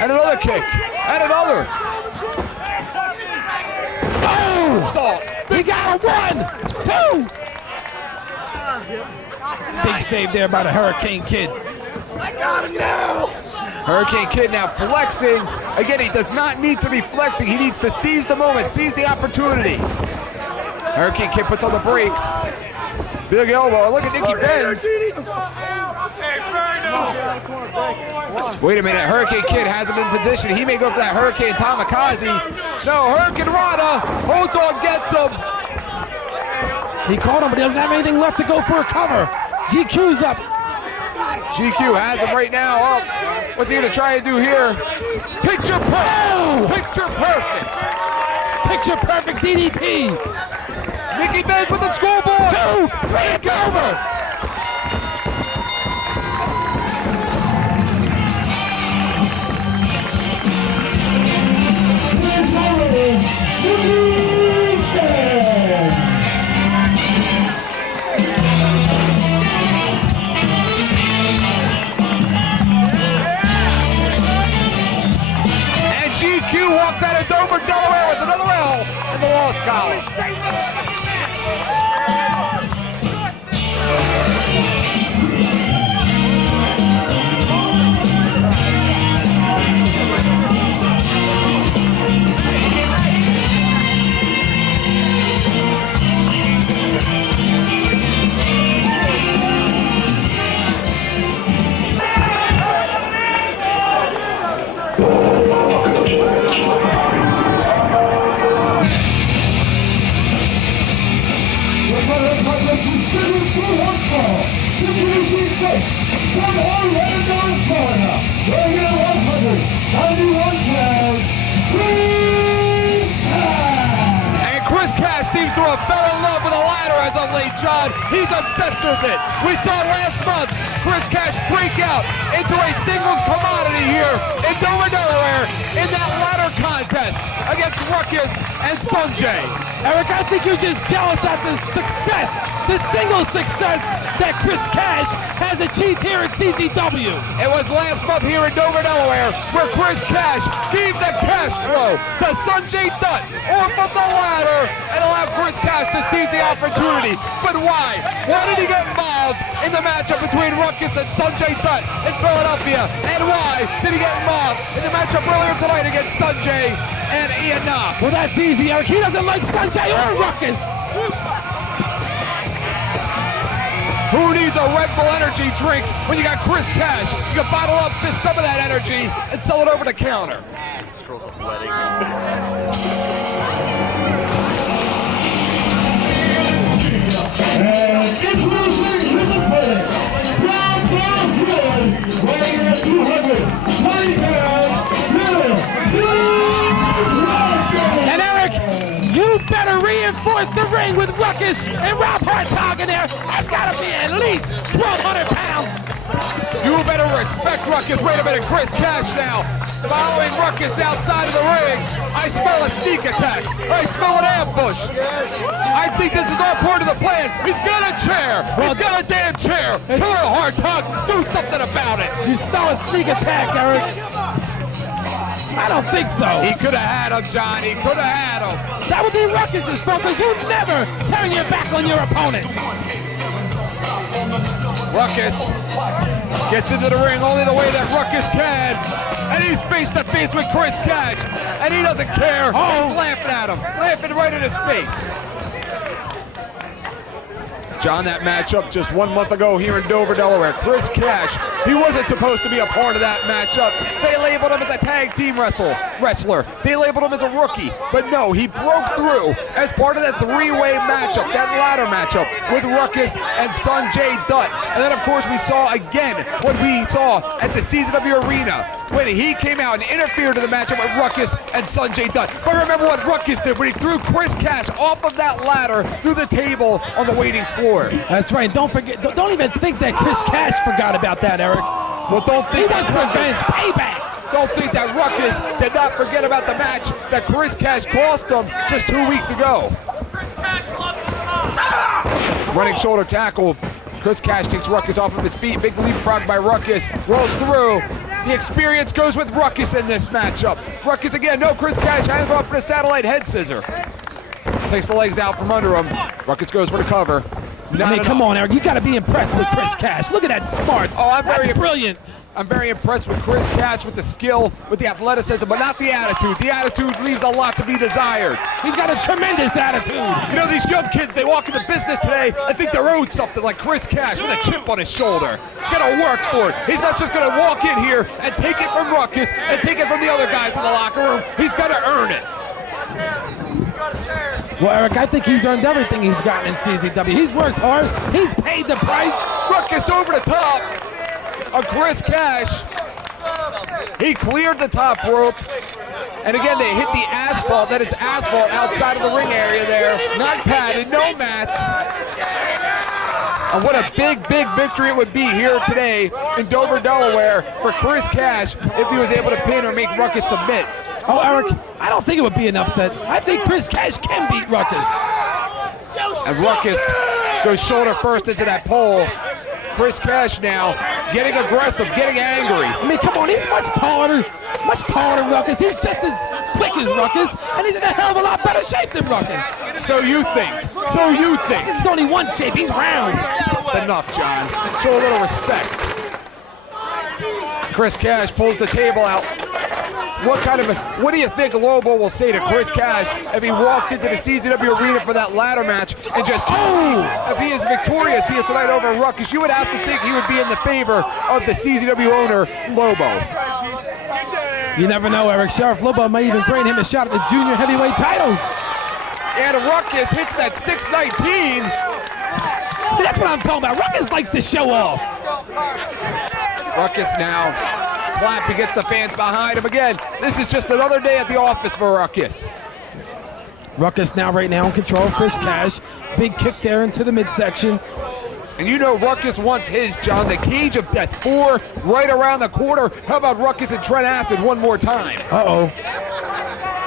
And another kick. And another. Oh! Salt. We got a 1, 2. Big save there by the Hurricane Kid. I got him now! Hurricane Kid now flexing. Again, he does not need to be flexing. He needs to seize the moment, seize the opportunity. Hurricane Kid puts on the brakes. Big elbow. Look at Nicky Benz. Wait a minute. Hurricane Kid has him in position. He may go for that Hurricane Tamikaze. No, Hurricane Rana holds on, gets him. He caught him, but he doesn't have anything left to go for a cover. GQ's up. GQ has him right now up. What's he going to try and do here? Picture perfect. Picture perfect. Picture perfect DDT. Nicky Benz with the scoreboard. 2, 3, it's over. Here's already Nicky Benz. And GQ walks out of Dover, Delaware with another L in the loss column. Introducing first, from Orlando, Florida, weighing in 191 pounds, Chris Cash. And Chris Cash seems to have fell in love with a ladder as of late, John. He's obsessed with it. We saw last month Chris Cash break out into a singles commodity here in Dover, Delaware in that ladder contest against Ruckus and Sanjay. Eric, I think you're just jealous at the success, the single success that Chris Cash has achieved here at CZW. It was last month here in Dover, Delaware, where Chris Cash gave the cash throw to Sanjay Dutt off of the ladder and allowed Chris Cash to seize the opportunity. But why? Why did he get involved in the matchup between Ruckus and Sanjay Dutt in Philadelphia? And why did he get involved in the matchup earlier tonight against Sanjay and Ian Knox? Well, that's easy, Eric. He doesn't like Sanjay or Ruckus. Who needs a Red Bull energy drink when you got Chris Cash? You can bottle up just some of that energy and sell it over the counter. This girl's a wedding. And introducing his opponent, from Delaware, weighing in at 220 pounds, And Eric, you better reinforce the ring with Ruckus and Rob Hartog in there. That's got to be at least 1,200 pounds. You better respect Ruckus. Wait a minute, Chris Cash now. Following Ruckus outside of the ring. I smell a sneak attack. I smell an ambush. I think this is all part of the plan. He's got a chair. He's got a damn chair. Killer Hartog, do something about it. You smell a sneak attack, Eric. I don't think so. He could have had him, John. He could have had him. That would be Ruckus' fault because you never turn your back on your opponent. Ruckus gets into the ring only the way that Ruckus can. And he's face to face with Chris Cash. And he doesn't care. He's laughing at him. Laughing right in his face. John, that matchup just 1 month ago here in Dover, Delaware. Chris Cash, he wasn't supposed to be a part of that matchup. They labeled him as a tag team wrestler. They labeled him as a rookie. But no, he broke through as part of that three-way matchup, that ladder matchup with Ruckus and Sanjay Dutt. And then, of course, we saw again what we saw at the CZW Arena when he came out and interfered in the matchup with Ruckus and Sanjay Dutt. But remember what Ruckus did when he threw Chris Cash off of that ladder through the table on the waiting floor. That's right. Don't forget. Don't even think that Chris Cash forgot about that, Eric. Well, don't think He wants revenge, paybacks. Don't think that Ruckus did not forget about the match that Chris Cash cost him just 2 weeks ago. Running shoulder tackle. Chris Cash takes Ruckus off of his feet. Big leapfrog by Ruckus. Rolls through. The experience goes with Ruckus in this matchup. Ruckus again. No, Chris Cash hands off for the satellite head scissor. Takes the legs out from under him. Ruckus goes for the cover. Come on, Eric. You got to be impressed with Chris Cash. Look at that smarts. Oh, That's brilliant. I'm very impressed with Chris Cash, with the skill, with the athleticism, but not the attitude. The attitude leaves a lot to be desired. He's got a tremendous attitude. You know, these young kids, they walk into business today, I think they're owed something like Chris Cash with a chip on his shoulder. He's got to work for it. He's not just going to walk in here and take it from Ruckus and take it from the other guys in the locker room. He's got to earn it. Well, Eric, I think he's earned everything he's gotten in CZW. He's worked hard. He's paid the price. Ruckus over the top of Chris Cash. He cleared the top rope. And again, they hit the asphalt. That is asphalt outside of the ring area there. Not padded, no mats. And what a big, big victory it would be here today in Dover, Delaware for Chris Cash if he was able to pin or make Ruckus submit. Oh, Eric, I don't think it would be an upset. I think Chris Cash can beat Ruckus. And Ruckus goes shoulder first into that pole. Chris Cash now getting aggressive, getting angry. I mean, come on, he's much taller than Ruckus. He's just as quick as Ruckus, and he's in a hell of a lot better shape than Ruckus. So you think. This is only one shape. He's round. That's enough, John. Show a little respect. Chris Cash pulls the table out. What do you think Lobo will say to Chris Cash if he walks into the CZW Arena for that ladder match and just if he is victorious here tonight over Ruckus? You would have to think he would be in the favor of the CZW owner, Lobo. You never know, Eric. Sheriff Lobo may even grant him a shot at the junior heavyweight titles. And Ruckus hits that 619. That's what I'm talking about. Ruckus likes to show off. Ruckus now. Clap, he gets the fans behind him again. This is just another day at the office for Ruckus. Ruckus now right now in control of Chris Cash. Big kick there into the midsection. And you know Ruckus wants his, John. The cage of death, 4 right around the corner. How about Ruckus and Trent Acid one more time? Uh-oh.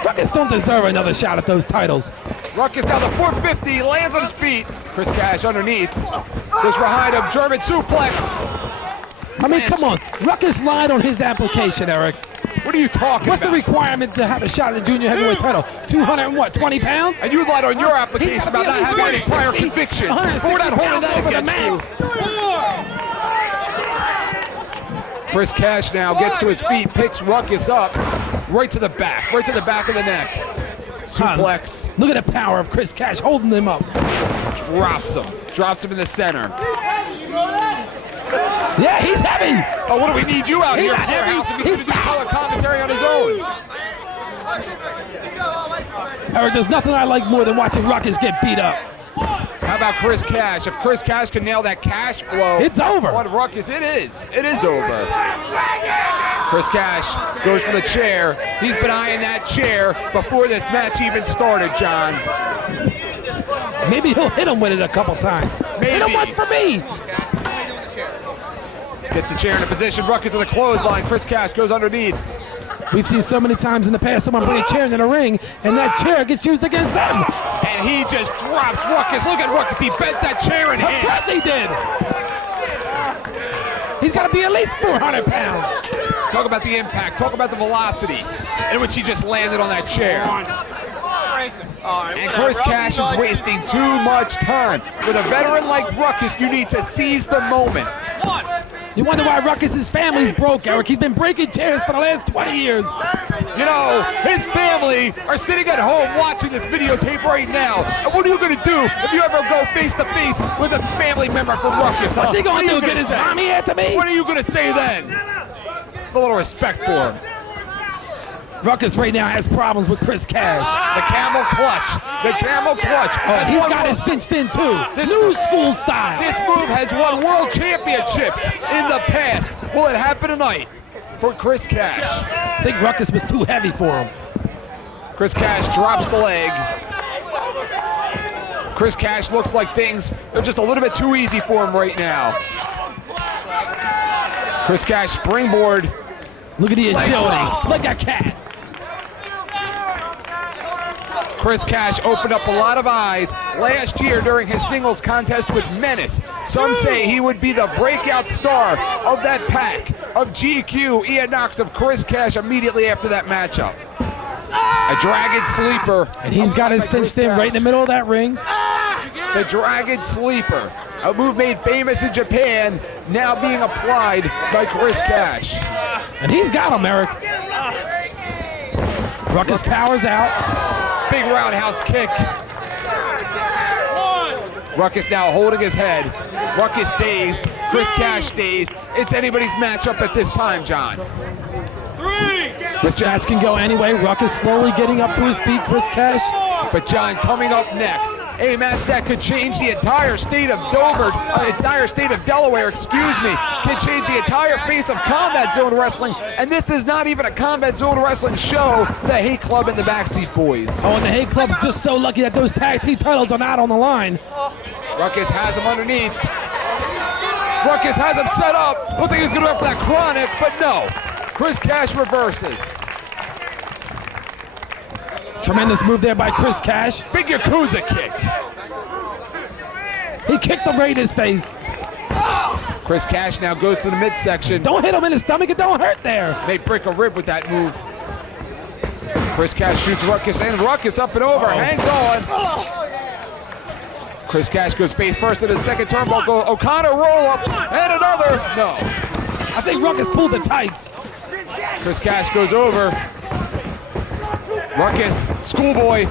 Ruckus don't deserve another shot at those titles. Ruckus down to 450, lands on his feet. Chris Cash underneath. Goes behind him, German suplex. I mean, come on. Ruckus lied on his application, Eric. What are you talking What's about? the requirement to have a shot at the junior heavyweight title? 220 pounds? And you lied on your application about not having any prior convictions. We're not holding that against you. Chris Cash now gets to his feet, picks Ruckus up, right to the back of the neck. Suplex. Look at the power of Chris Cash holding him up. Drops him in the center. Yeah, he's heavy. Oh, what do we need you out He's here not for, heavy. House? If he's going to do color commentary on his own. Eric, there's nothing I like more than watching Ruckus get beat up. How about Chris Cash? If Chris Cash can nail that cash flow, It's over. on Ruckus, it is. It is over. Chris Cash goes for the chair. He's been eyeing that chair before this match even started, John. Maybe he'll hit him with it a couple times. Hit him Maybe. once for me. Gets the chair in a position. Ruckus with a clothesline. Chris Cash goes underneath. We've seen so many times in the past someone bring a chair into the ring, and that chair gets used against them. And he just drops Ruckus. Look at Ruckus. He bent that chair in Of half. course he did. He's got to be at least 400 pounds. Talk about the impact. Talk about the velocity in which he just landed on that chair. And Chris Cash is wasting too much time. With a veteran like Ruckus, you need to seize the moment. You wonder why Ruckus's family's broke, Eric. He's been breaking chairs for the last 20 years. You know, his family are sitting at home watching this videotape right now. And what are you going to do if you ever go face to face with a family member from Ruckus? What's he going to do, What are you get his say? mommy after me? What are you going to say then? A little respect for him. Ruckus right now has problems with Chris Cash. The camel clutch. The camel clutch. That's He's one got move. it cinched in too. New school style. This move has won world championships in the past. Will it happen tonight for Chris Cash? I think Ruckus was too heavy for him. Chris Cash drops the leg. Chris Cash looks like things are just a little bit too easy for him right now. Chris Cash springboard. Look at the agility. Like a cat. Chris Cash opened up a lot of eyes last year during his singles contest with Menace. Some say he would be the breakout star of that pack of GQ, Ian Knox, of Chris Cash immediately after that matchup. A Dragon Sleeper. And he's got his cinched in right in the middle of that ring. The Dragon Sleeper, a move made famous in Japan, now being applied by Chris Cash. And he's got him, Eric. Ruckus powers out. Big roundhouse kick. Ruckus now holding his head. Ruckus dazed. Chris Cash dazed. It's anybody's matchup at this time, John. This match can go anyway. Ruckus slowly getting up to his feet. Chris Cash. But John, coming up next, a match that could change the entire state of entire state of Delaware, excuse me, can change the entire face of Combat Zone Wrestling. And this is not even a Combat Zone Wrestling show. The Hate Club and the Backseat Boys. Oh, and the Hate Club's just so lucky that those tag team titles are not on the line. Ruckus has him underneath. Ruckus has him set up. Looked like he was going to go for that chronic, but no. Chris Cash reverses. Tremendous move there by Chris Cash. Big Yakuza kick. He kicked him right in his face. Chris Cash now goes to the midsection. Don't hit him in the stomach. It don't hurt there. May break a rib with that move. Chris Cash shoots Ruckus, and Ruckus up and over, hangs on. Chris Cash goes face first in his second turnbuckle. O'Connor roll up, and another. No. I think Ruckus pulled the tights. Chris Cash goes over. Ruckus, schoolboy.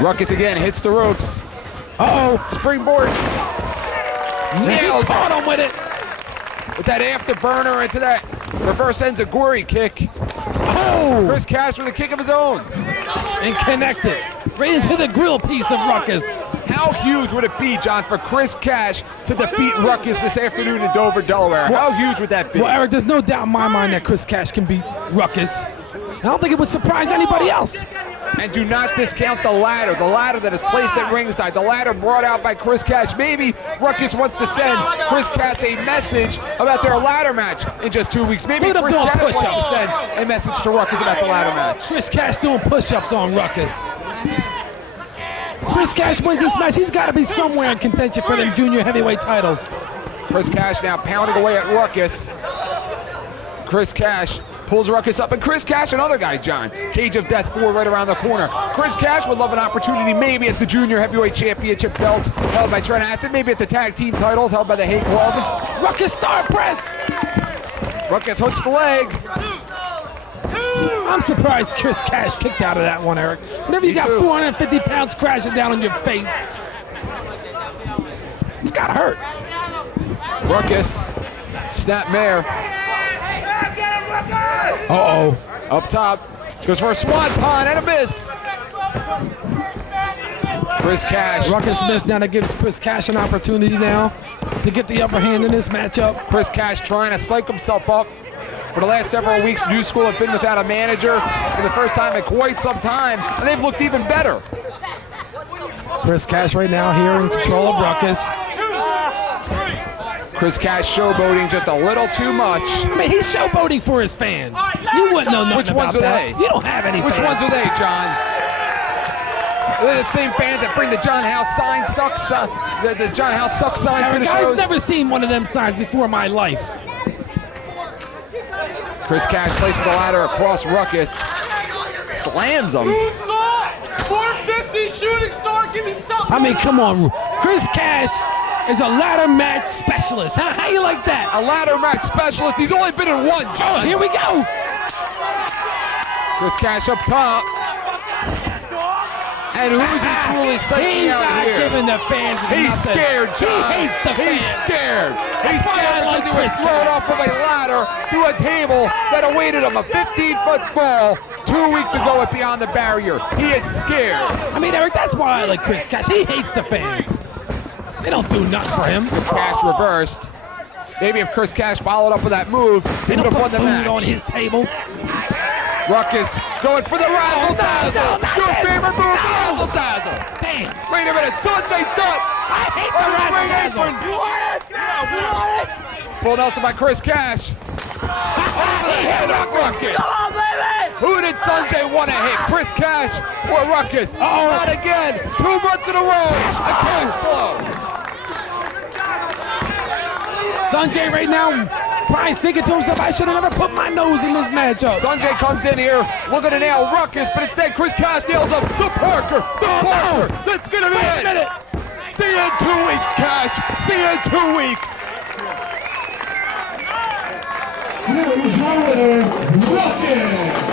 Ruckus again hits the ropes. Uh-oh. Springboards. Nails Caught him with it. with that afterburner into that reverse enziguri kick. Oh. Chris Cash with a kick of his own. And connected. Right into the grill piece of Ruckus. How huge would it be, John, for Chris Cash to defeat Ruckus this afternoon in Dover, Delaware? How huge would that be? Well, Eric, there's no doubt in my mind that Chris Cash can beat Ruckus. I don't think it would surprise anybody else. And do not discount the ladder that is placed at ringside. The ladder brought out by Chris Cash. Maybe Ruckus wants to send Chris Cash a message about their ladder match in just 2 weeks. Maybe Chris Cash wants to send a message to Ruckus about the ladder match. Chris Cash doing push-ups on Ruckus. Chris Cash wins this match. He's got to be somewhere in contention for them junior heavyweight titles. Chris Cash now pounding away at Ruckus. Chris Cash pulls Ruckus up, and Chris Cash, another guy, John. Cage of Death 4 right around the corner. Chris Cash would love an opportunity maybe at the Junior Heavyweight Championship belts held by Trent Hansen, maybe at the Tag Team titles held by the Hate Club. Ruckus star press! Ruckus hooks the leg. I'm surprised Chris Cash kicked out of that one, Eric. Whenever you got 450 pounds crashing down on your face, it's gotta hurt. Ruckus, snapmare. Uh-oh. Up top, goes for a swanton and a miss. Chris Cash. Ruckus missed. Now that gives Chris Cash an opportunity now to get the upper hand in this matchup. Chris Cash trying to psych himself up. For the last several weeks, New School have been without a manager for the first time in quite some time, and they've looked even better. Chris Cash right now here in control of Ruckus. Chris Cash showboating just a little too much. I mean, he's showboating for his fans. You wouldn't know nothing Which ones about are that. they? You don't have any Which fans. ones are they, John? They're the same fans that bring the John House sign sucks, the John House sucks signs to Eric, the I've shows. never seen one of them signs before in my life. Chris Cash places the ladder across Ruckus, slams him. 450 shooting star, give me something. I mean, come on. Chris Cash is a ladder match specialist. How you like that? A ladder match specialist. He's only been in one, John. Oh, here we go. Chris Cash up top. And who's he truly psyching He's out not here? giving the fans He's nothing. scared, John. He hates the fans. He's scared. He's That's why scared I because like he was Chris thrown Cash. off of a ladder through a table that awaited him. A 15-foot fall 2 weeks ago at Beyond the Barrier. He is scared. I mean, Eric, that's why I like Chris Cash. He hates the fans. They don't do nothing for him. Cash reversed. Maybe if Chris Cash followed up with that move, he They would don't have won put the food match. on his table. Ruckus going for the razzle dazzle. no, not Your this. favorite move, No. razzle dazzle. Damn. Wait a minute, Sunshine Dutt. I hate the razzle dazzle. Full Nelson by Chris Cash. Over the head of Ruckus. Come on, baby! Who did Sanjay want to hit? Chris Cash or Ruckus? Not again. 2 months in a row. A cash flow. Sanjay right now probably thinking to himself, I should have never put my nose in this matchup. Sanjay comes in here looking to nail Ruckus, but instead Chris Cash nails up the Parker. That's going to be Wait a it. minute. See you in 2 weeks, Cash. See you in 2 weeks. Here is your winner, Ruckus.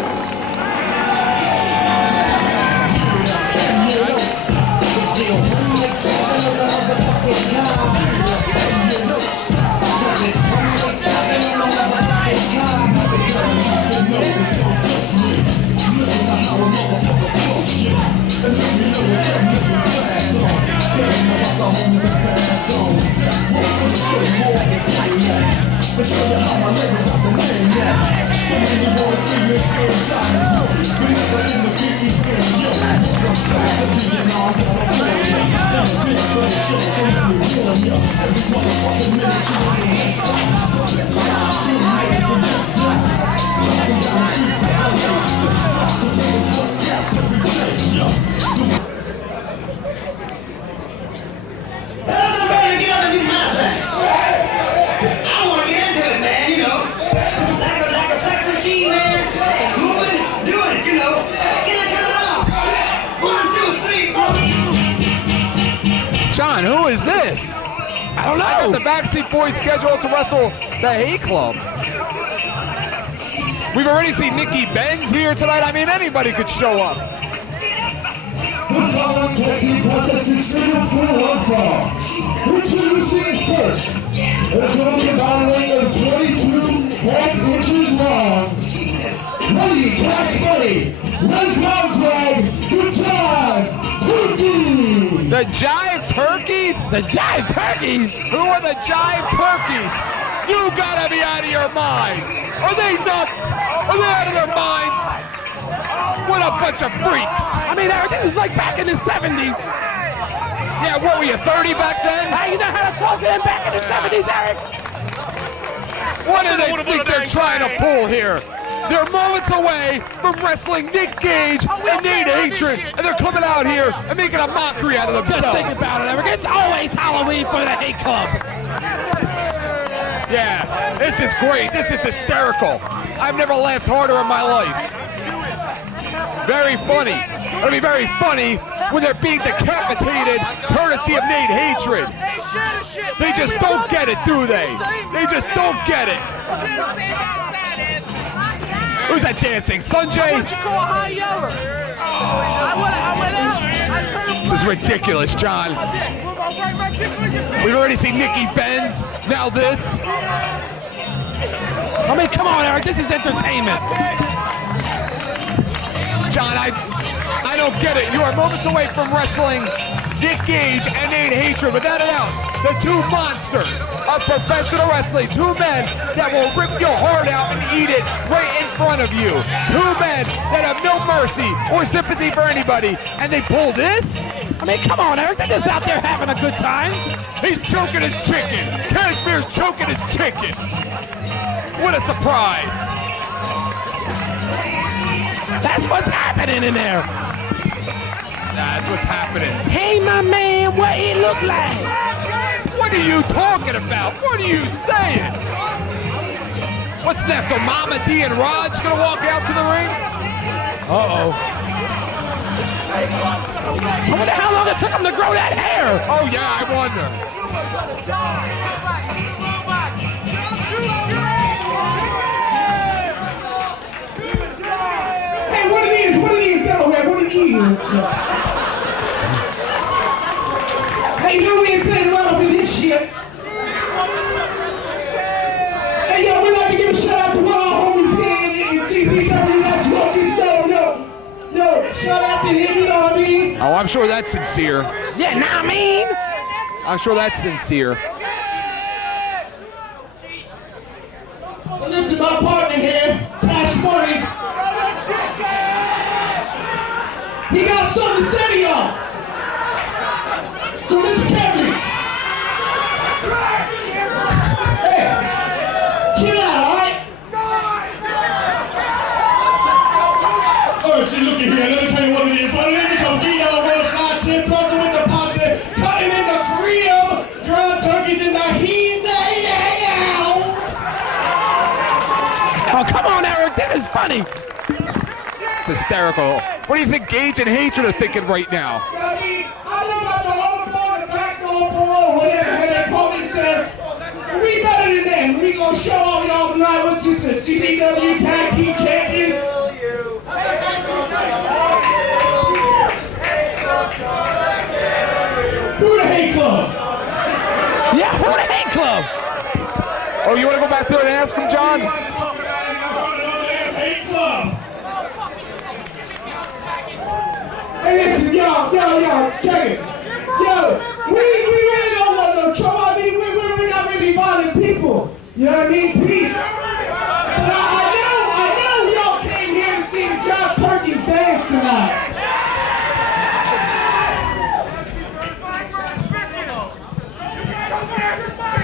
John, who is this? I don't I got know. the Backstreet Boys scheduled to wrestle the Hate Club. We've already seen Nikki Benz here tonight. I mean, anybody could show up. Introducing first, a bottling of 22.5 inches long. Ready, Cash Money, let's go, Greg, good time, Turkey. The Jive Turkeys? The Jive Turkeys. Who are the Jive Turkeys? You gotta be out of your mind. Are they nuts? Are they out of their minds? What a bunch of freaks. I mean, Eric, this is like back in the 70s. Yeah, what were you, 30 back then? How you know how to talk to them back in the 70s, Eric? What do they think they're trying to pull here? They're moments away from wrestling Nick Gage and Nate Hatred, and they're coming out here and making a mockery out of themselves. Just think about it, Eric. It's always Halloween for the Hate Club. Yeah, this is great. This is hysterical. I've never laughed harder in my life. Very funny. It'll be very funny when they're being decapitated courtesy of Nate Hatred. They just don't get it, do they? They just don't get it. Who's that dancing? Sanjay? What you call a high yeller? I went out. This is ridiculous, John. We've already seen Nikki Benz. Now this. I mean, come on, Eric. This is entertainment. John, I don't get it. You are moments away from wrestling Nick Gage and Nate Hatred. Without a doubt, the two monsters of professional wrestling. Two men that will rip your heart out and eat it right in front of you. Two men that have no mercy or sympathy for anybody. And they pull this? I mean, come on, Eric. They're just out there having a good time. He's choking his chicken. Cashmere's choking his chicken. What a surprise. That's what's happening in there. That's what's happening. Hey, my man, what it look like? What are you talking about? What are you saying? What's next? So Mama D and Raj gonna walk out to the ring? Uh-oh. I wonder how long it took him to grow that hair. Oh yeah, I wonder. Hey, what it is, Delaware, what it is? Hey, you know we ain't playing around up in this shit. Hey, yo, we like to give a shout out to all our homies here in CCW, that talking so, yo, shout out to him, you know what I mean? Oh, I'm sure that's sincere. Yeah, nah, I mean. I'm sure that's sincere. Well, listen, my partner here, Cash Money. He got something to say to y'all. So listen carefully. Hey, chill out, all right? All right, see, look at here. Let me tell you what it is. What it is, it's a $3 5-10 plus with the posse, cutting in the cream, dried turkeys in the heat. Oh, come on, Eric. This is funny. It's hysterical. What do you think Gage and Hatred are thinking right now? I mean, I look at the older boy, the black boy, whatever they call themselves. We better than them. We gonna show all y'all tonight what you said. CCW Tag Team Champions. Who the Hate Club? Yeah, who the Hate Club? Oh, you want to go back there and ask him, John? Hate Club. Hey, listen, y'all, check it. Yo, we really don't want no trouble. I mean, we're not really violent people. You know what I mean? Peace. But I know y'all came here to see the John Turkeys dance tonight.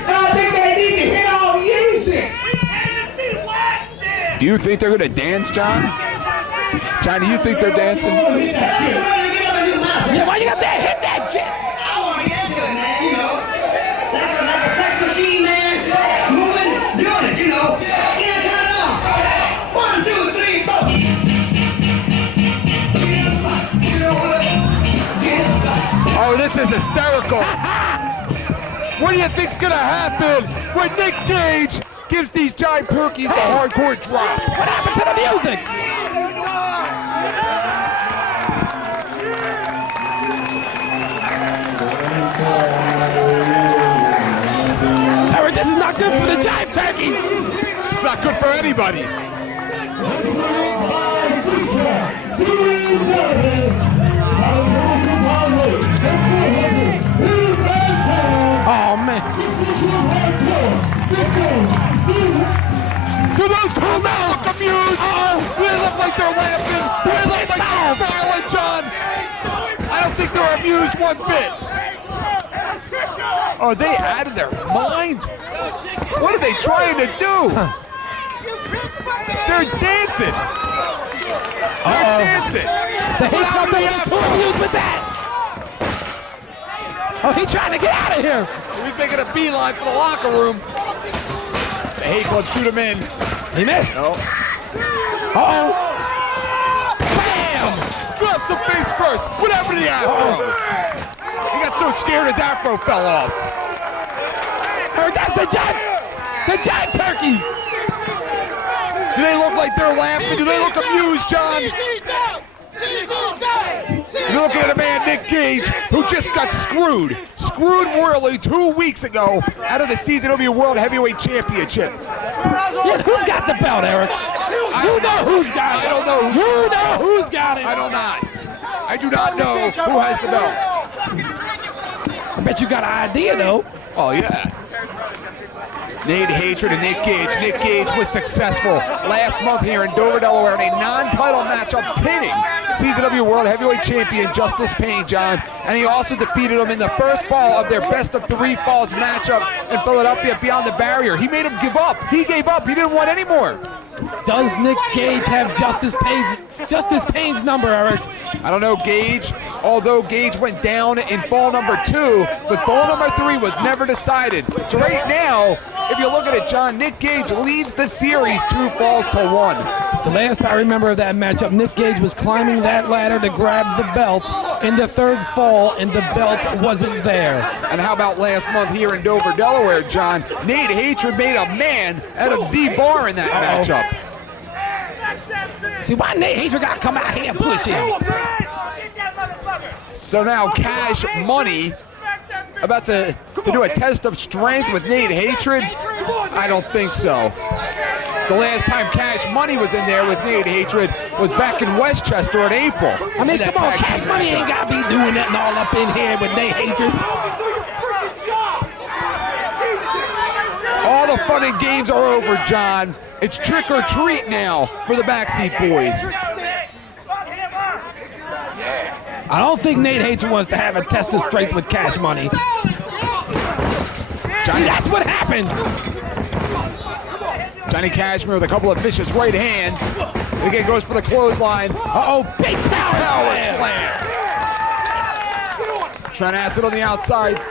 And I think they need to hear our music. Do you think they're gonna dance, John? John, do you think they're dancing? Yeah, why you got that? Hit that shit. I want to get to it, man, you know. Like a sex machine, man. Moving, doing it, you know. Yeah, count it off. 1, 2, 3, 4. Oh, this is hysterical. What do you think's gonna happen when Nick Gage gives these giant turkeys the hardcore drop? What happened to the music? Eric, this is not good for the jive turkey. It's not good for anybody. Oh, man. Do those they look amused? Do they look like they're laughing? Do they look like they're smiling, John? I don't think they're amused one bit. Are they out of their mind? What are they trying to do? They're dancing. They're dancing. The Hate Club don't get too amused with that. Oh, he's trying to get out of here. He's making a beeline for the locker room. The Hate Club shoot him in. He missed. No. Uh-oh. Bam! Drops the face first. What happened to the afro? He got so scared his afro fell off. Oh, that's the jive turkeys. Do they look like they're laughing? Do they look amused, John? You're looking at a man, Nick Gage, who just got screwed. Screwed royally 2 weeks ago out of the CZW World Heavyweight Championship. Yeah, who's got the belt, Eric? You know who's got it. I don't know. You know who's got it. I do not. I do not know who has the belt. I bet you got an idea, though. Oh, yeah. Nate Hatred and Nick Gage. Nick Gage was successful last month here in Dover, Delaware in a non-title matchup pinning CZW World Heavyweight Champion Justice Payne, John. And he also defeated him in the first fall of their best of 3 falls matchup in Philadelphia beyond the barrier. He made him give up. He gave up. He didn't want any more. Does Nick Gage have Justice Payne's number, Eric? I don't know, Gage. Although Gage went down in fall number 2, but fall number 3 was never decided. So right now, if you look at it, John, Nick Gage leads the series 2 falls to 1. The last I remember of that matchup, Nick Gage was climbing that ladder to grab the belt in the 3rd fall, and the belt wasn't there. And how about last month here in Dover, Delaware, John? Nate Hatred made a man out of Z-Bar in that matchup. See, why Nate Hatred got to come out here and push him? So now Cash Money about to do a test of strength with Nate Hatred? I don't think so. The last time Cash Money was in there with Nate Hatred was back in Westchester in April. I mean, come on, Cash Money ain't got to be doing nothing all up in here with Nate Hatred. All the fun and games are over, John. It's trick or treat now for the Backseat Boys. I don't think Nate Hatred wants to have a test of strength with Cash Money. See, that's what happens. Johnny Cashmere with a couple of vicious right hands. Again goes for the clothesline. Uh-oh, big power slam. Trying to ask it on the outside.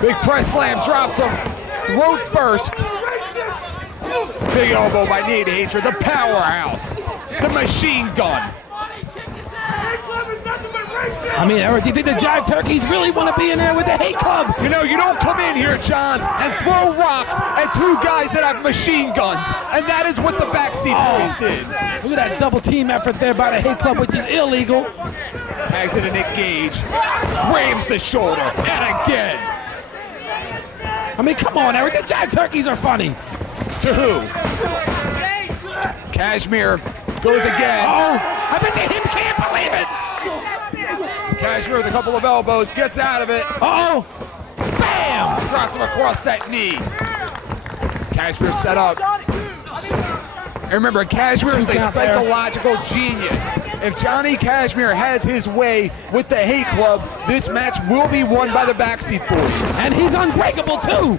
Big press slam, drops him. Throat first. Big elbow by Nate Hatred, the powerhouse. The machine gun. I mean, Eric, do you think the Jive Turkeys really want to be in there with the Hate Club? You know, you don't come in here, John, and throw rocks at 2 guys that have machine guns. And that is what the Backseat Boys did. Look at that double team effort there by the Hate Club, which is illegal. Tags into Nick Gage. Rams the shoulder. And again. I mean, come on, Eric. The Jive Turkeys are funny. To who? Cashmere goes again. Oh, I bet you him can't believe it. Cashmere with a couple of elbows, gets out of it. Uh-oh. Bam! Drops him across that knee. Cashmere set up. And remember, Cashmere is a psychological genius. If Johnny Cashmere has his way with the Hate Club, this match will be won by the Backseat Boys. And he's unbreakable, too.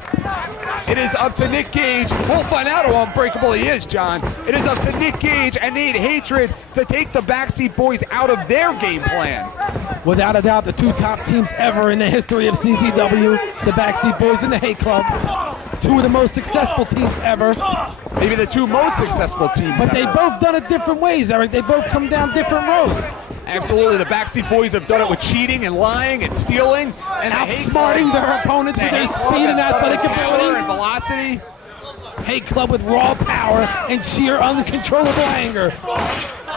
It is up to Nick Gage. We'll find out how unbreakable he is, John. It is up to Nick Gage and Nate Hatred to take the Backseat Boys out of their game plan. Without a doubt, the 2 top teams ever in the history of CZW, the Backseat Boys and the Hate Club. 2 of the most successful teams ever. Maybe the 2 most successful teams But ever. they both done it different ways, Eric. They both come down different roads. Absolutely, the Backseat Boys have done it with cheating and lying and stealing. And outsmarting their opponents with their speed and athletic ability. And velocity. Hate Club with raw power and sheer uncontrollable anger.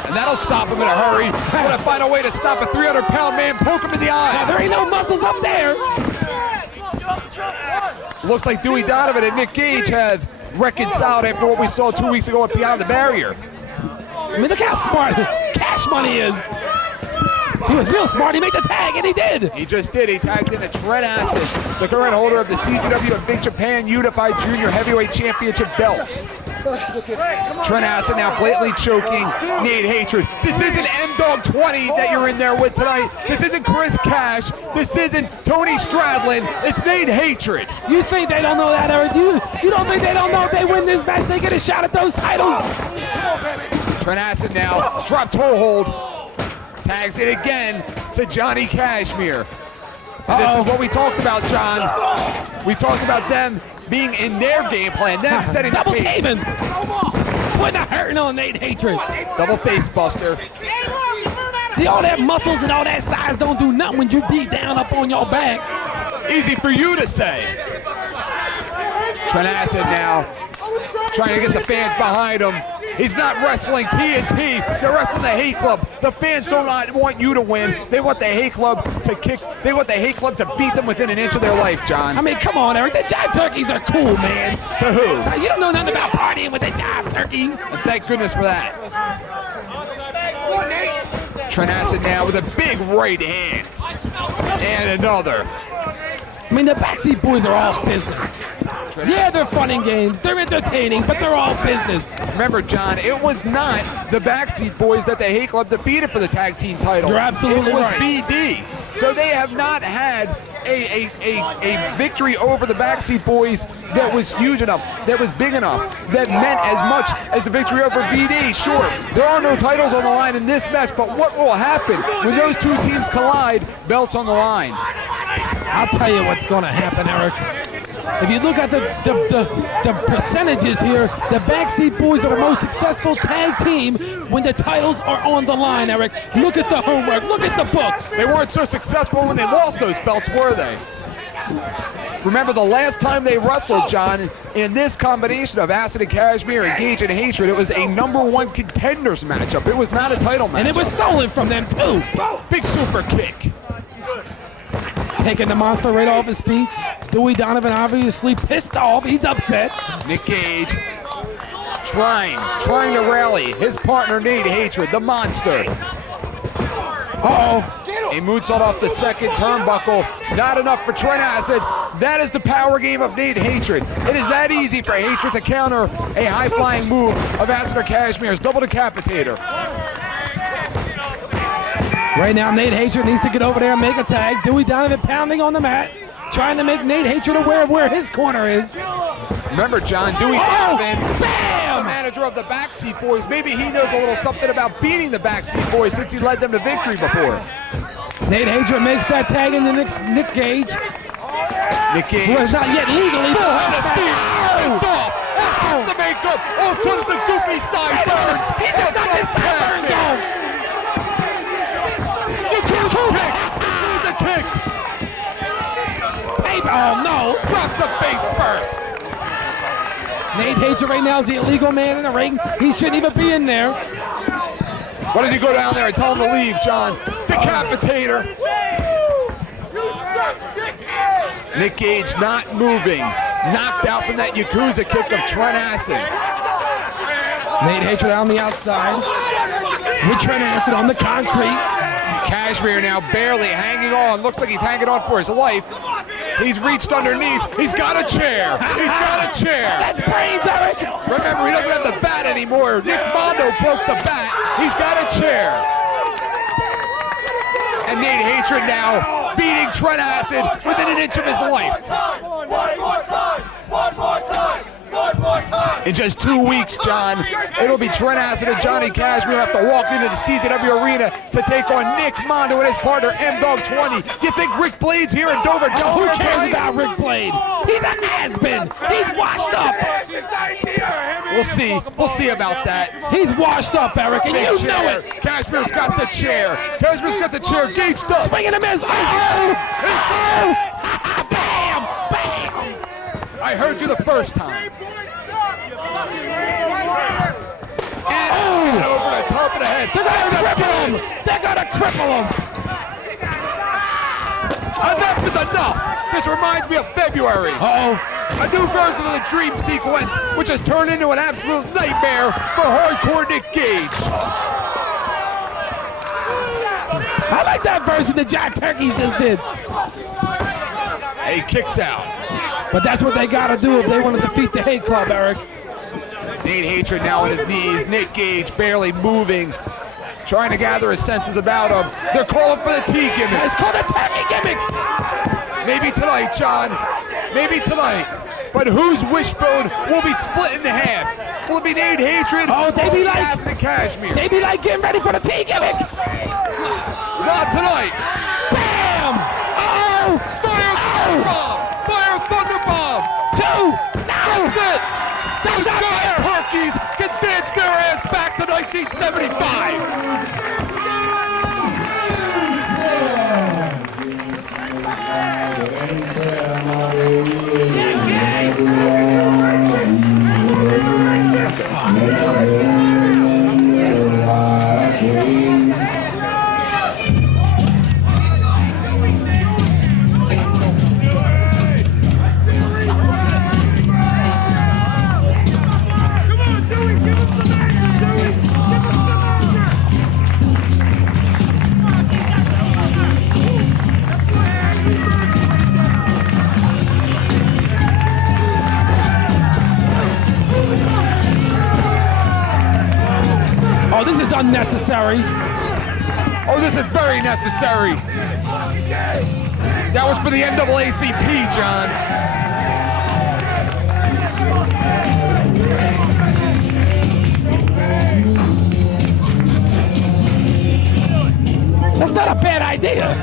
And that'll stop him in a hurry. You want to find a way to stop a 300-pound man, poke him in the eye. Now, there ain't no muscles up there. Looks like Dewey Donovan and Nick Gage have reconciled after what we saw 2 weeks ago at Beyond the Barrier. I mean, look how smart Cash Money is. He was real smart. He made the tag, and he did. He just did. He tagged in a Trent Acid, the current holder of the CZW and Big Japan Unified Junior Heavyweight Championship belts. Trent Acid now blatantly choking Nate Hatred. This isn't M-Dog 20 that you're in there with tonight. This isn't Chris Cash. This isn't Tony Stradlin. It's Nate Hatred. You think they don't know that, Eric? You don't think they don't know if they win this match, they get a shot at those titles? Trent Acid now drop toe hold. Tags it again to Johnny Cashmere. This is what we talked about, John. We talked about them being in their game plan, them setting the double pace. teaming. Putting a hurting on Nate Hatred. Double face buster. See, all that muscles and all that size don't do nothing when you beat down up on your back. Easy for you to say. Trent Acid now trying to get the fans behind him. He's not wrestling TNT. They're wrestling the Hate Club. The fans do not want you to win. They want the Hate Club to kick. They want the Hate Club to beat them within an inch of their life, John. I mean, come on, Eric. The Jive Turkeys are cool, man. To who? You don't know nothing about partying with the Jive Turkeys. And thank goodness for that. Trent Acid now with a big right hand. And another. I mean, the Backseat Boys are all business. Yeah, they're fun and games. They're entertaining, but they're all business. Remember, John, it was not the Backseat Boys that the Hate Club defeated for the tag team title. You're absolutely right. It was BD. So they have not had a victory over the Backseat Boys that was huge enough, that was big enough, that meant as much as the victory over BD. Sure, there are no titles on the line in this match, but what will happen when those two teams collide? Belts on the line. I'll tell you what's going to happen, Eric. If you look at the percentages here, the Backseat Boys are the most successful tag team when the titles are on the line, Eric. Look at the homework. Look at the books. They weren't so successful when they lost those belts, were they? Remember the last time they wrestled, John, in this combination of Acid and Cashmere and Gage and Hatred, it was a #1 contenders matchup. It was not a title match. And it was stolen from them, too. Big super kick. Taking the monster right off his feet. Dewey Donovan obviously pissed off. He's upset. Nick Gage trying to rally his partner Nate Hatred, the monster. Uh-oh. A moonsault off the second turnbuckle. Not enough for Trent Acid. That is the power game of Nate Hatred. It is that easy for Hatred to counter a high-flying move of Acid or Cashmere's double decapitator. Right now, Nate Hatred needs to get over there and make a tag. Dewey Donovan pounding on the mat, trying to make Nate Hatred aware of where his corner is. Remember, John, Dewey Donovan, the manager of the Backseat Boys. Maybe he knows a little something about beating the Backseat Boys since he led them to victory before. Nate Hatred makes that tag into Nick Gage. Nick Gage. Who is not yet legally. It's off. Out comes the makeup. Off comes the goofy sideburns. He just got his sideburns off. Kick. Oh no! Drops a face first. Nate Hatred right now is the illegal man in the ring. He shouldn't even be in there. Why did he go down there and tell him to leave, John? Decapitator. Nick Gage not moving. Knocked out from that Yakuza kick of Trent Acid. Nate Hatred on the outside. With Trent Acid on the concrete. Cashmere now barely hanging on. Looks like he's hanging on for his life. He's reached underneath. He's got a chair. He's got a chair. That's brains, Eric. Remember, he doesn't have the bat anymore. Nick Mondo broke the bat. He's got a chair. And Nate Hatred now beating Trent Acid within an inch of his life. One more time. In just 2 weeks, John, it'll be Trent Acid and Johnny Cashmere have to walk into the CZW arena to take on Nick Mondo and his partner M-Dog 20. You think Rick Blade's here in Dover? Who cares about Rick Blade? He's a has-been. He's washed up. We'll see about that. He's washed up, Eric, and you chair. know it. Cashmere's got the chair. Cashmere's got the chair. Gage up. Swing and a miss. Oh! Bam! Bam! I heard you the first time. And over the top of the head. They're gonna cripple him. They're gonna cripple him. Enough is enough. This reminds me of February. A new version of the dream sequence, which has turned into an absolute nightmare for hardcore Nick Gage. I like that version that Jack Turkey just did. He kicks out. But that's what they got to do if they want to defeat the Hate Club, Eric. Nate Hatred now on his knees. Nick Gage barely moving, trying to gather his senses about him. They're calling for the T gimmick. It's called a turkey gimmick. Maybe tonight, John. Maybe tonight. But whose wishbone will be split in half? Will it be Nate Hatred? Oh, they be like Acid and Cashmere. They be like getting ready for the T gimmick. Not tonight. Bam! Uh-oh! Fire Thunder Bomb! Fire Thunder Bomb! 2! No! That's it! That's Those not fair! giant Turkeys can dance their ass back to 1975! Oh, this is unnecessary. Oh, this is very necessary. That was for the NAACP, John. That's not a bad idea.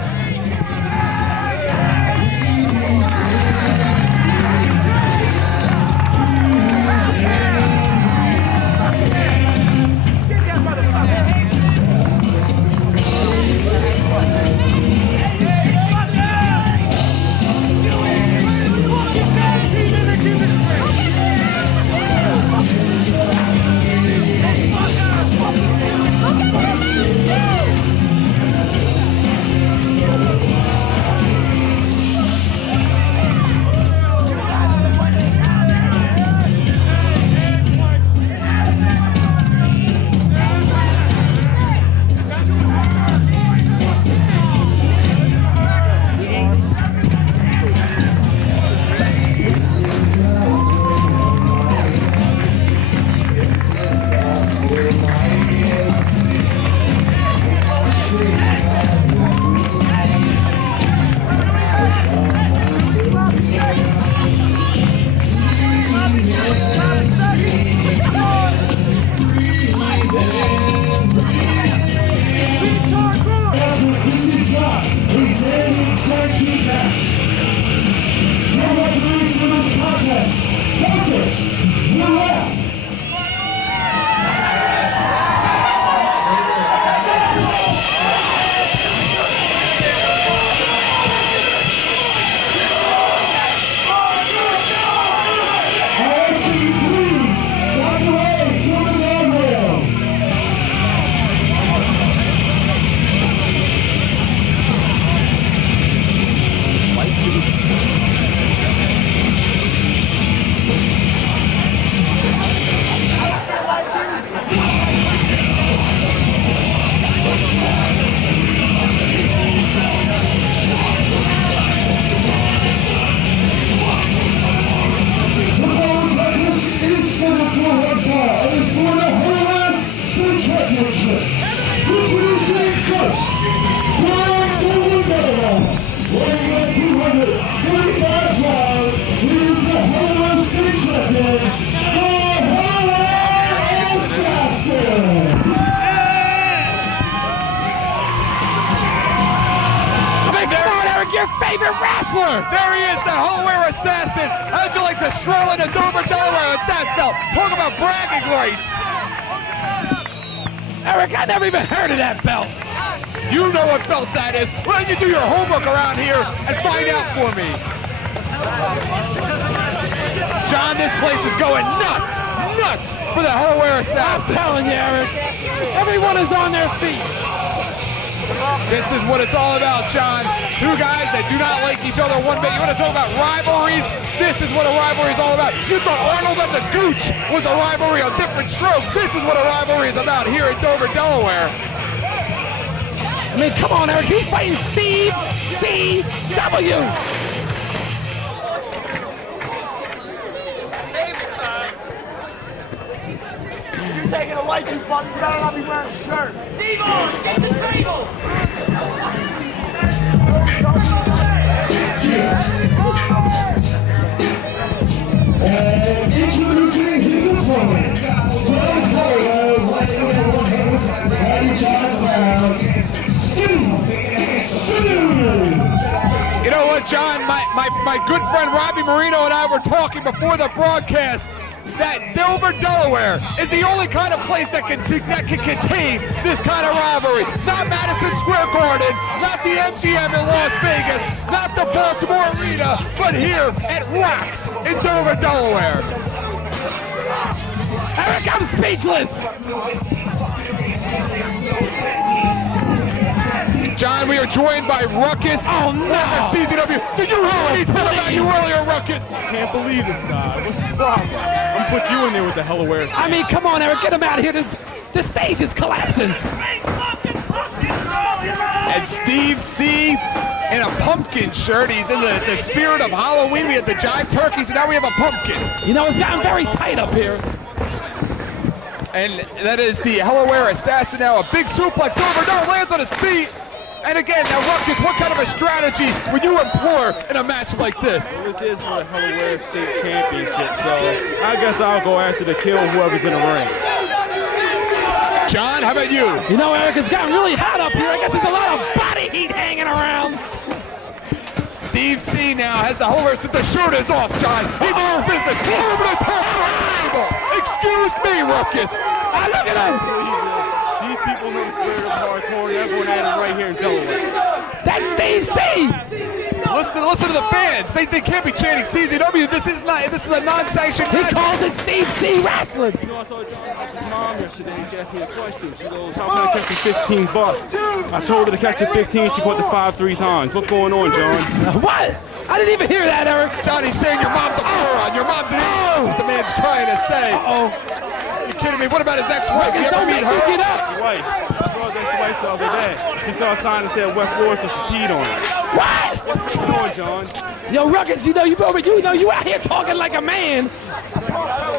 Your favorite wrestler! There he is, the Delaware assassin. How'd you like to stroll into Dover, Delaware with that belt? Talk about bragging rights. Eric, I never even heard of that belt. You know what belt that is. Why don't you do your homework around here and find out for me? John, this place is going nuts, nuts for the Delaware assassin. I'm telling you, Eric, everyone is on their feet. This is what it's all about, John. Two guys that do not like each other one bit. You want to talk about rivalries? This is what a rivalry is all about. You thought Arnold and the Gooch was a rivalry on different strokes. This is what a rivalry is about here in Dover, Delaware. I mean, come on, Eric. He's fighting Steve C.W. You taking a light too fucking, you better not be wearing a shirt. Devon, get the table! And introducing his opponent, from Delaware, weighing in at 185 pounds, Steve. You know what, John? My good friend Robbie Marino and I were talking before the broadcast that Delaware is the only kind of place that can contain this kind of rivalry. Not Madison Square Garden, not the MGM in Las Vegas, not the Baltimore Arena, but here at Rocks in Dover, Delaware. Eric, I'm speechless. John, we are joined by Ruckus. Oh, no. CZW. Did you hear what he said about you earlier, Ruckus? Can't believe this guy. What's his problem? I'm gonna put you in there with the Delaware. I mean, come on, Eric. Get him out of here. The stage is collapsing. And Steve C. in a pumpkin shirt. He's in the spirit of Halloween. We had the jive turkeys, and now we have a pumpkin. You know, it's gotten very tight up here. And that is the Delaware Assassin now. A big suplex over. No, lands on his feet. And again, now Ruckus, what kind of a strategy would you employ in a match like this? Well, this is for the Delaware State Championship, so I guess I'll go after to kill whoever's in the ring. John, how about you? You know, Eric, it's gotten really hot up here. I guess there's a lot of body heat hanging around. Steve C now has the Delaware. The shirt is off, John. He means business. Over the top of the table. Excuse me, Ruckus. Look at him. These people know the spirit of hardcore, and everyone at it right here in Delaware. That's Steve C. Listen to the fans. They can't be chanting CZW. This is a non-sanctioned He match. calls it Steve C. Wrestling. You know, I saw John's mom yesterday. She asked me a question. She goes, how can I catch you 15 bucks? I told her to catch you 15. She caught the 5 3 times. What's going on, John? What? I didn't even hear that, Eric. Johnny's saying your mom's a moron. Your mom's an idiot. What the man's trying to say. Uh-oh. You kidding me? What about his ex-wife? You ever Don't meet make me her? get up. Wife. I saw his ex-wife the other day. She saw a sign that said West Florida, so she peed on it. What? What's going on, John? Yo, Ruckus, you out here talking like a man.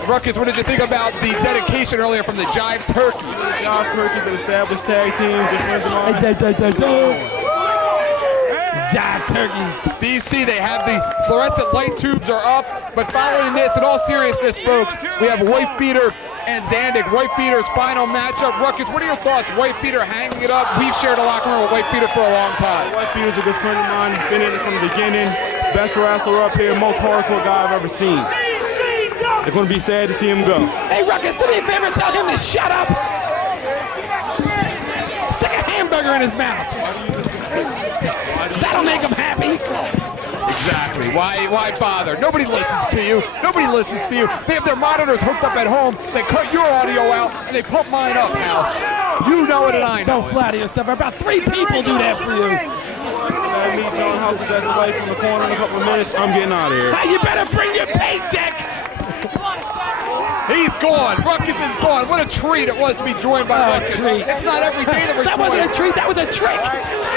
Ruckus, what did you think about the dedication earlier from the Jive Turkey? Jive Turkey, the established tag teams, different and all. Jive turkeys. Steve C, they have the fluorescent light tubes are up, but following this, in all seriousness, folks, we have Wife Beater and Zandig. Wife Beater's final matchup. Ruckus, what are your thoughts? Wife Beater hanging it up. We've shared a locker room with Wife Beater for a long time. Wife Beater's a good friend of mine. Been in it from the beginning. Best wrestler up here, most hardcore guy I've ever seen. It's going to be sad to see him go. Hey, Ruckus, do me a favor and tell him to shut up. Stick a hamburger in his mouth. That'll make him happy. Exactly. Why bother? Nobody listens to you. Nobody listens to you. They have their monitors hooked up at home. They cut your audio out and they pump mine up, House. You know it and I know Don't flatter yourself. About 3 people do that for you. I meet John House's ex-wife from the corner in a couple of minutes. I'm getting out of here. Hey, you better bring your paycheck. He's gone. Ruckus is gone. What a treat it was to be joined by Ruckus. Treat. It's not every day that we're That joined. wasn't a treat. That was a trick.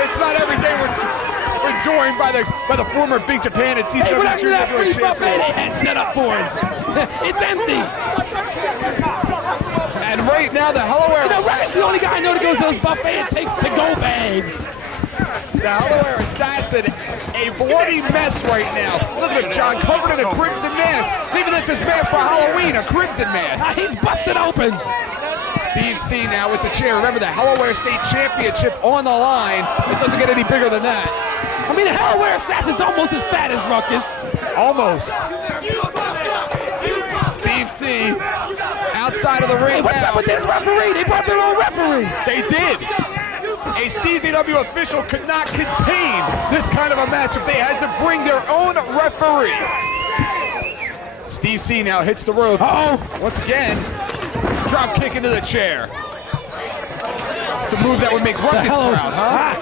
It's not every day we're joined by the former Big Japan and CZW Hey, whatever Junior that free Heavyweight buffet they champion. had set up for us. It's empty. And right now the Delaware, You know, Ruckus is the only guy I know that goes to those buffets and takes to-go bags. the Delaware Assassin, a bloody mess right now. Look at John covered in a crimson mask. Maybe that's his mask for Halloween, a crimson mask. He's busted open. Steve C now with the chair. Remember the Delaware State Championship on the line. It doesn't get any bigger than that. I mean, the Delaware Assassin's almost as fat as Ruckus. Almost. Steve C outside of the ring. Hey, what's now. up with this referee? They brought their own referee. They did. A CZW official could not contain this kind of a matchup. They had to bring their own referee. Steve C now hits the ropes. Uh-oh. Once again, drop kick into the chair. It's a move that would make Ruckus Hello. proud, huh?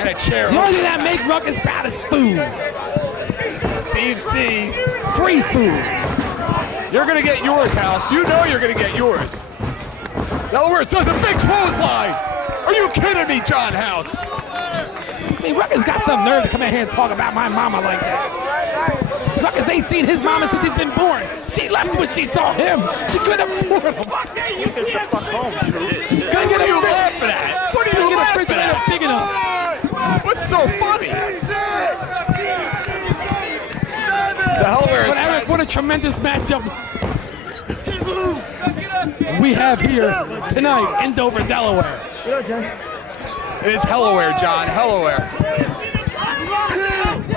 And a chair. The only thing that makes Ruckus proud is food. Steve C. Free food. You're gonna get yours, House. You know you're gonna get yours. Delaware does a big clothesline. Are you kidding me, John House? Hey, Ruckus got some nerve to come in here and talk about my mama like that. Ruckus ain't seen his mama since he's been born. She left when she saw him. She couldn't afford him. Get this the fuck home. Couldn't get a laughing at? What are you get a laughing refrigerator at? big enough. What's so funny? The Delaware. But Eric, what a tremendous matchup we have here tonight in Dover, Delaware. It is Delaware, John. Delaware.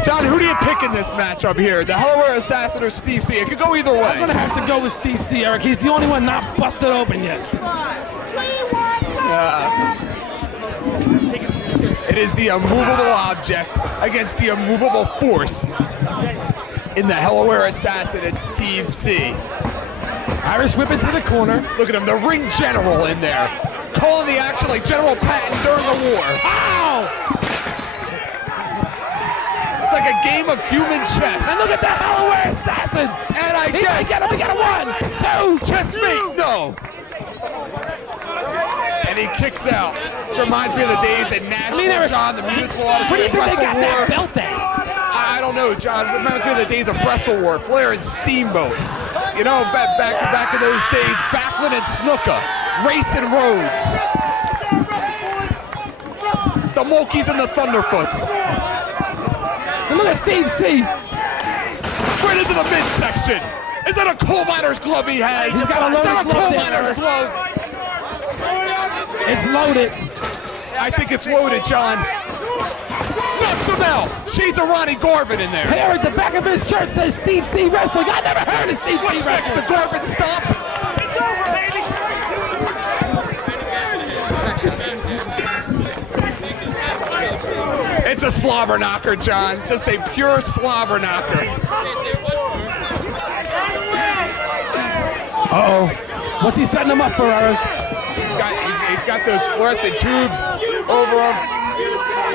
John, who do you pick in this matchup here? The Delaware Assassin or Steve C? It could go either way. I'm gonna have to go with Steve C, Eric. He's the only one not busted open yet. It is the immovable object against the immovable force in the Delaware Assassin and Steve C. Irish whip into the corner. Look at him, the ring general in there. Calling the action like General Patton during the war. Ow! It's like a game of human chess. And look at the Delaware Assassin. And I He might get him. We got a 1, 2, chess mate. No. And he kicks out. This reminds me of the days at Nashville, John, the Municipal Auditorium. Where do you think they got Wrestle War. that belt at? I don't know, John. It reminds me of the days of Wrestle War, Flair and Steamboat. You know, back in those days, Backlund and Snuka, racing roads. The Mulkeys and the Thunderfoots. And look at Steve C. Right into the midsection. Is that a coal miner's glove he has? He's got a loaded Is that a glove coal there. miner's glove? It's loaded. I think it's loaded, John. Knocks him out. Shades of Ronnie Garvin in there. Hey, Eric, the back of his shirt says Steve C. Wrestling. I never heard of Steve C. What's next? The Wrestling. Garvin stop? It's over, baby. It's a slobber knocker, John. Just a pure slobber knocker. Uh-oh. What's he setting him up for, Eric? He's got those fluorescent tubes over him.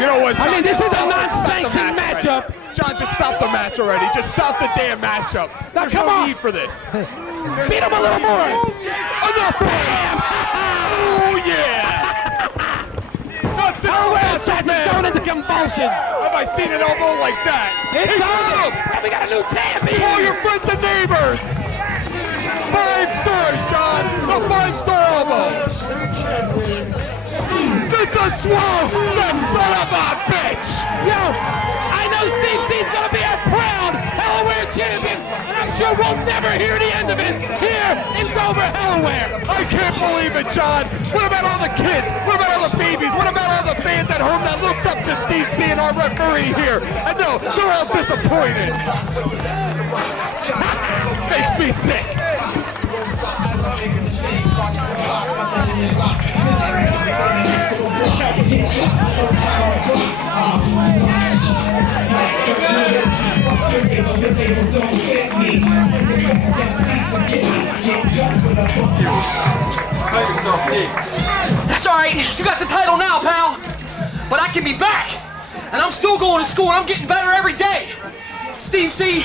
You know what, John? I mean, this is a Stop the non-sanctioned match matchup. already. John, just stop the match already. Just stop the damn matchup. Now, There's come no on. need for this. Beat him a little more. Enough for him. Oh, yeah. That's it. Delaware That's Assassin's man. going into convulsions. Have I seen an elbow like that? It's He got on. him. And we got a new champion. Call your friends and neighbors. 5 stars, John. A 5-star elbow. It's a swamp. That son of a bitch. Yo, I know Steve C's going to be a proud Delaware champion, and I'm sure we'll never hear the end of it here in Dover, Delaware. I can't believe it, John. What about all the kids? What about all the babies? What about all the fans at home that looked up to Steve C and our referee here? And no, they're all disappointed. Makes me sick. That's all right. You got the title now, pal. But I can be back. And I'm still going to school, and I'm getting better every day. Steve C,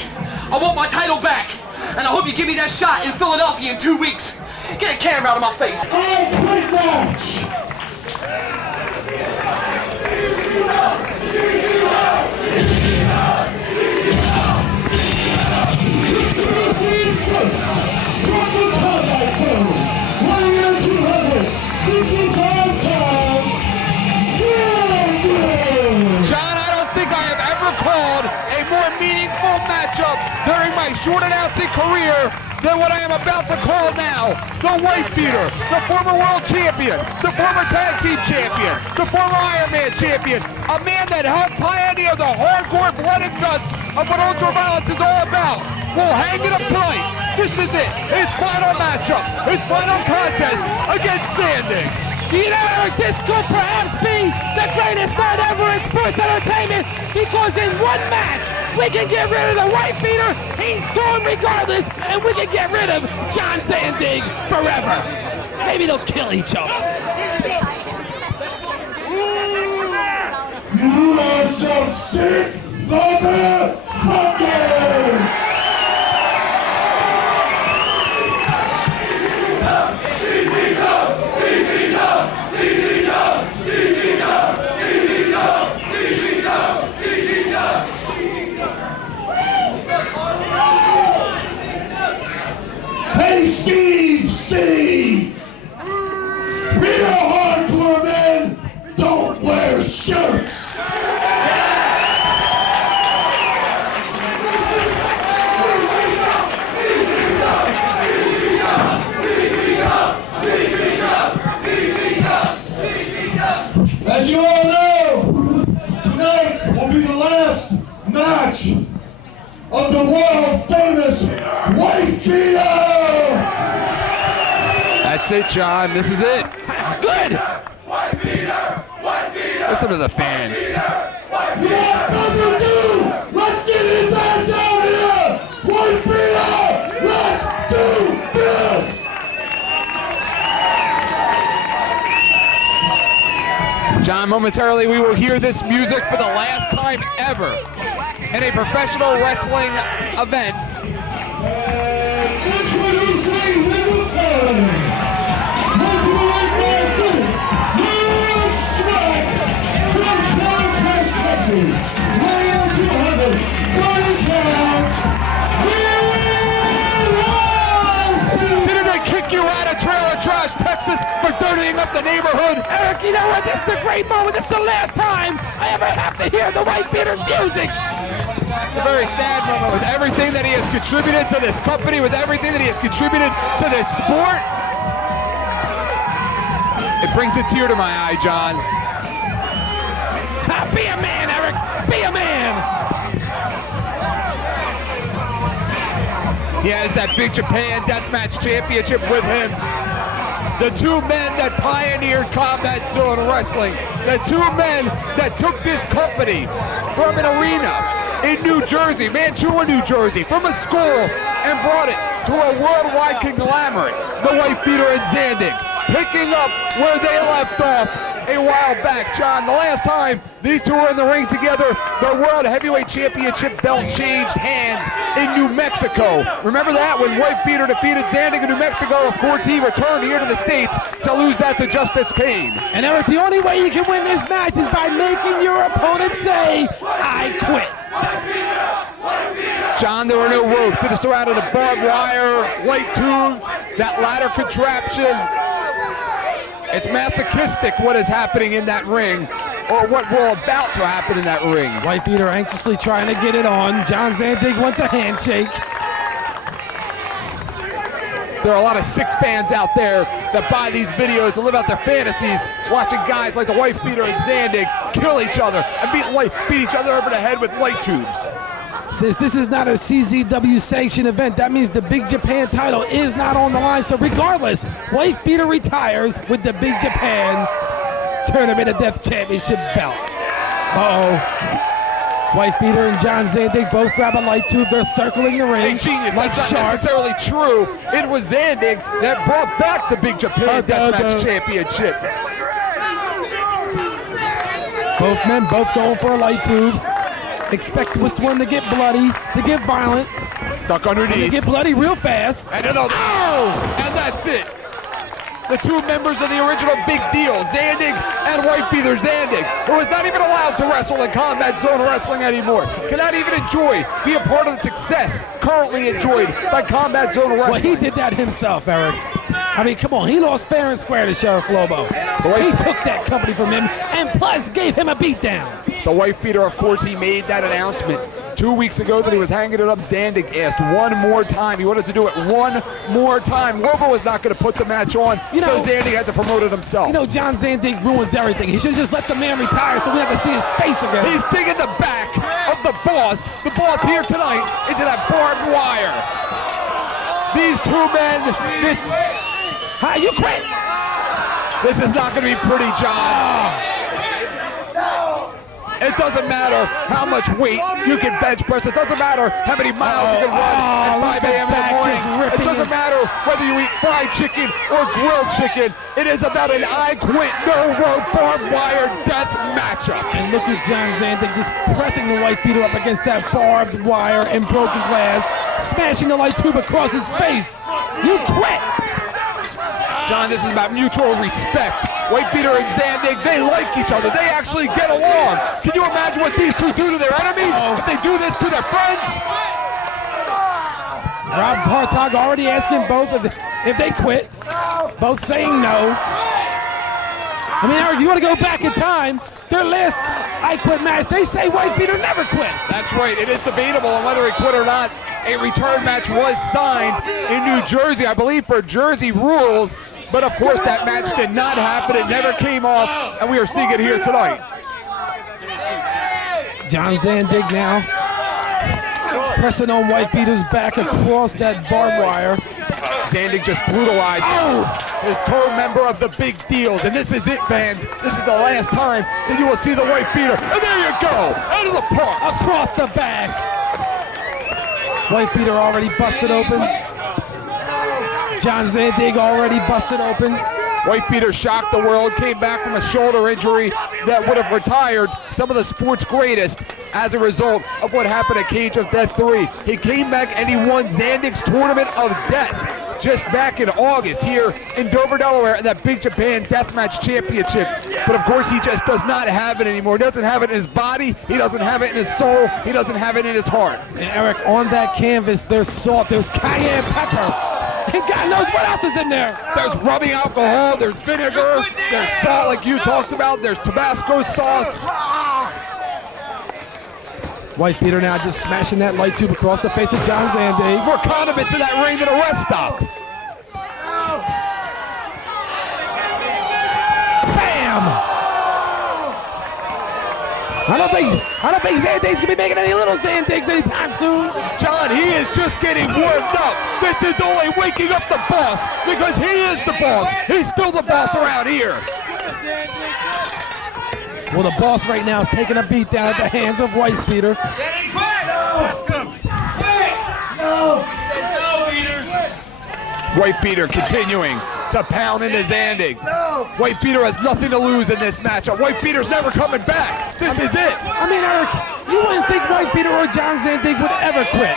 I want my title back. And I hope you give me that shot in Philadelphia in 2 weeks. Get a camera out of my face. And quick match. Introducing first, from the combat zone, warrior 255 pounds, Estragos. John, I don't think I have ever called a more meaningful matchup during my short announcing career than what I am about to call now. The White Beater, the former world champion, the former tag team champion, the former Iron Man champion, a man that helped pioneer the hardcore blood and guts of what ultraviolence is all about. We'll hang it up tonight. This is it. His final matchup, his final contest against Sanding. You know, Eric, this could perhaps be the greatest night ever in sports entertainment because in one match, we can get rid of the White Beater, he's gone regardless, and we can get rid of John Zandig forever. Maybe they'll kill each other. You are some sick motherfucker! Steve C. Real hardcore men don't wear shirts. As you all know, tonight will be the last match of the world famous wife beater. That's it, John. This is it. Good. Listen to the fans. Without further ado, let's get his ass out of here! Wife beater, let's do this! John, momentarily we will hear this music for the last time ever in a professional wrestling event. Introducing his opponent, welterweight champion, World Strike, from Charles, Texas, weighing 240 pounds, Didn't they kick you out of Trailer Trash, Texas for dirtying up the neighborhood? Eric, you know what? This is a great moment. This is the last time I ever have to hear the White Beater's music. It's a very sad moment with everything that he has contributed to this company, with everything that he has contributed to this sport. It brings a tear to my eye, John. Be a man, Eric. Be a man. He has that Big Japan Deathmatch Championship with him. The two men that pioneered Combat Zone Wrestling. The two men that took this company from an arena in New Jersey, Mantua, New Jersey, from a school, and brought it to a worldwide conglomerate, the Wife Beater and Zandig, picking up where they left off a while back. John, the last time these two were in the ring together, the World Heavyweight Championship belt changed hands in New Mexico. Remember that when Wife Beater defeated Zandig in New Mexico? Of course, he returned here to the States to lose that to Justice Payne. And Eric, the only way you can win this match is by making your opponent say, I quit. John, there were no ropes. It is surrounded with barbed wire, light tubes, that ladder contraption. It's masochistic what is happening in that ring, or what will about to happen in that ring. White Beater anxiously trying to get it on. John Zandig wants a handshake. There are a lot of sick fans out there that buy these videos and live out their fantasies watching guys like the Wife Beater and Zandig kill each other and beat each other over the head with light tubes. Since this is not a CZW sanctioned event, that means the Big Japan title is not on the line. So regardless, Wife Beater retires with the Big Japan Tournament of Death Championship belt. Wife Beater and John Zandig both grab a light tube. They're circling the ring. Hey, genius, like that's not sharks. necessarily true. It was Zandig that brought back the Big Japan Deathmatch Championship. Both men both going for a light tube. Expect this one to get bloody, to get violent. Duck underneath. To get bloody real fast. And that's it. The two members of the original Big Deal, Zandig and Wife Beater Zandig, who is not even allowed to wrestle in Combat Zone Wrestling anymore, cannot even be a part of the success currently enjoyed by Combat Zone Wrestling. Well, he did that himself, Eric. I mean, come on, he lost fair and square to Sheriff Lobo. He took that company from him and plus gave him a beatdown. The Wife Beater, of course, he made that announcement 2 weeks ago that he was hanging it up. Zandig asked one more time. He wanted to do it one more time. Lobo was not going to put the match on, so Zandig had to promote it himself. You know, John Zandig ruins everything. He should just let the man retire so we have to see his face again. He's digging the back of the boss here tonight, into that barbed wire. These two men, you quit! This is not going to be pretty, John. It doesn't matter how much weight you can bench press. It doesn't matter how many miles you can run at 5 a.m. in the morning. It doesn't matter whether you eat fried chicken or grilled chicken. It is about an I quit, no rope, barbed wire death matchup. And look at John Zandig just pressing the Wife Beater up against that barbed wire and broken glass, smashing the light tube across his face. You quit! John, this is about mutual respect. Wife Beater and Zandig, they like each other. They actually get along. Can you imagine what these two do to their enemies? If they do this to their friends? Rob Hartog already asking both if they quit. Both saying no. I mean, Eric, you want to go back in time? Their last I Quit match, they say White Peter never quit. That's right. It is debatable on whether he quit or not. A return match was signed in New Jersey, I believe, for Jersey rules. But of course, that match did not happen. It never came off, and we are seeing it here tonight. John Zandig now pressing on White Peter's back across that barbed wire. Zandig just brutalized his co-member of the Big Deals. And this is it, fans. This is the last time that you will see the White Peter. And there you go, out of the park. Across the back. White Peter already busted open. John Zandig already busted open. White Peter shocked the world, came back from a shoulder injury that would have retired some of the sport's greatest as a result of what happened at Cage of Death 3. He came back and he won Zandig's Tournament of Death just back in August here in Dover, Delaware, in that Big Japan Deathmatch Championship. But of course, he just does not have it anymore. He doesn't have it in his body. He doesn't have it in his soul. He doesn't have it in his heart. And Eric, on that canvas, there's salt, there's cayenne pepper. And God knows what else is in there. There's rubbing alcohol, there's vinegar, there's salt like you talked about, there's Tabasco sauce. White Peter now just smashing that light tube across the face of John Zandig. More condiments in that ring than a rest stop. Bam! I don't think Zandig's gonna be making any little Zandigs anytime soon. John, he is just getting warmed up. This is only waking up the boss because he is the boss. He's still the boss around here. Well, the boss right now is taking a beat down at the hands of White Peter. White Peter continuing to pound into Zandig. White Peter has nothing to lose in this matchup. White Peter's never coming back. This is it. I mean, Eric, you wouldn't think White Peter or John Zandig would ever quit.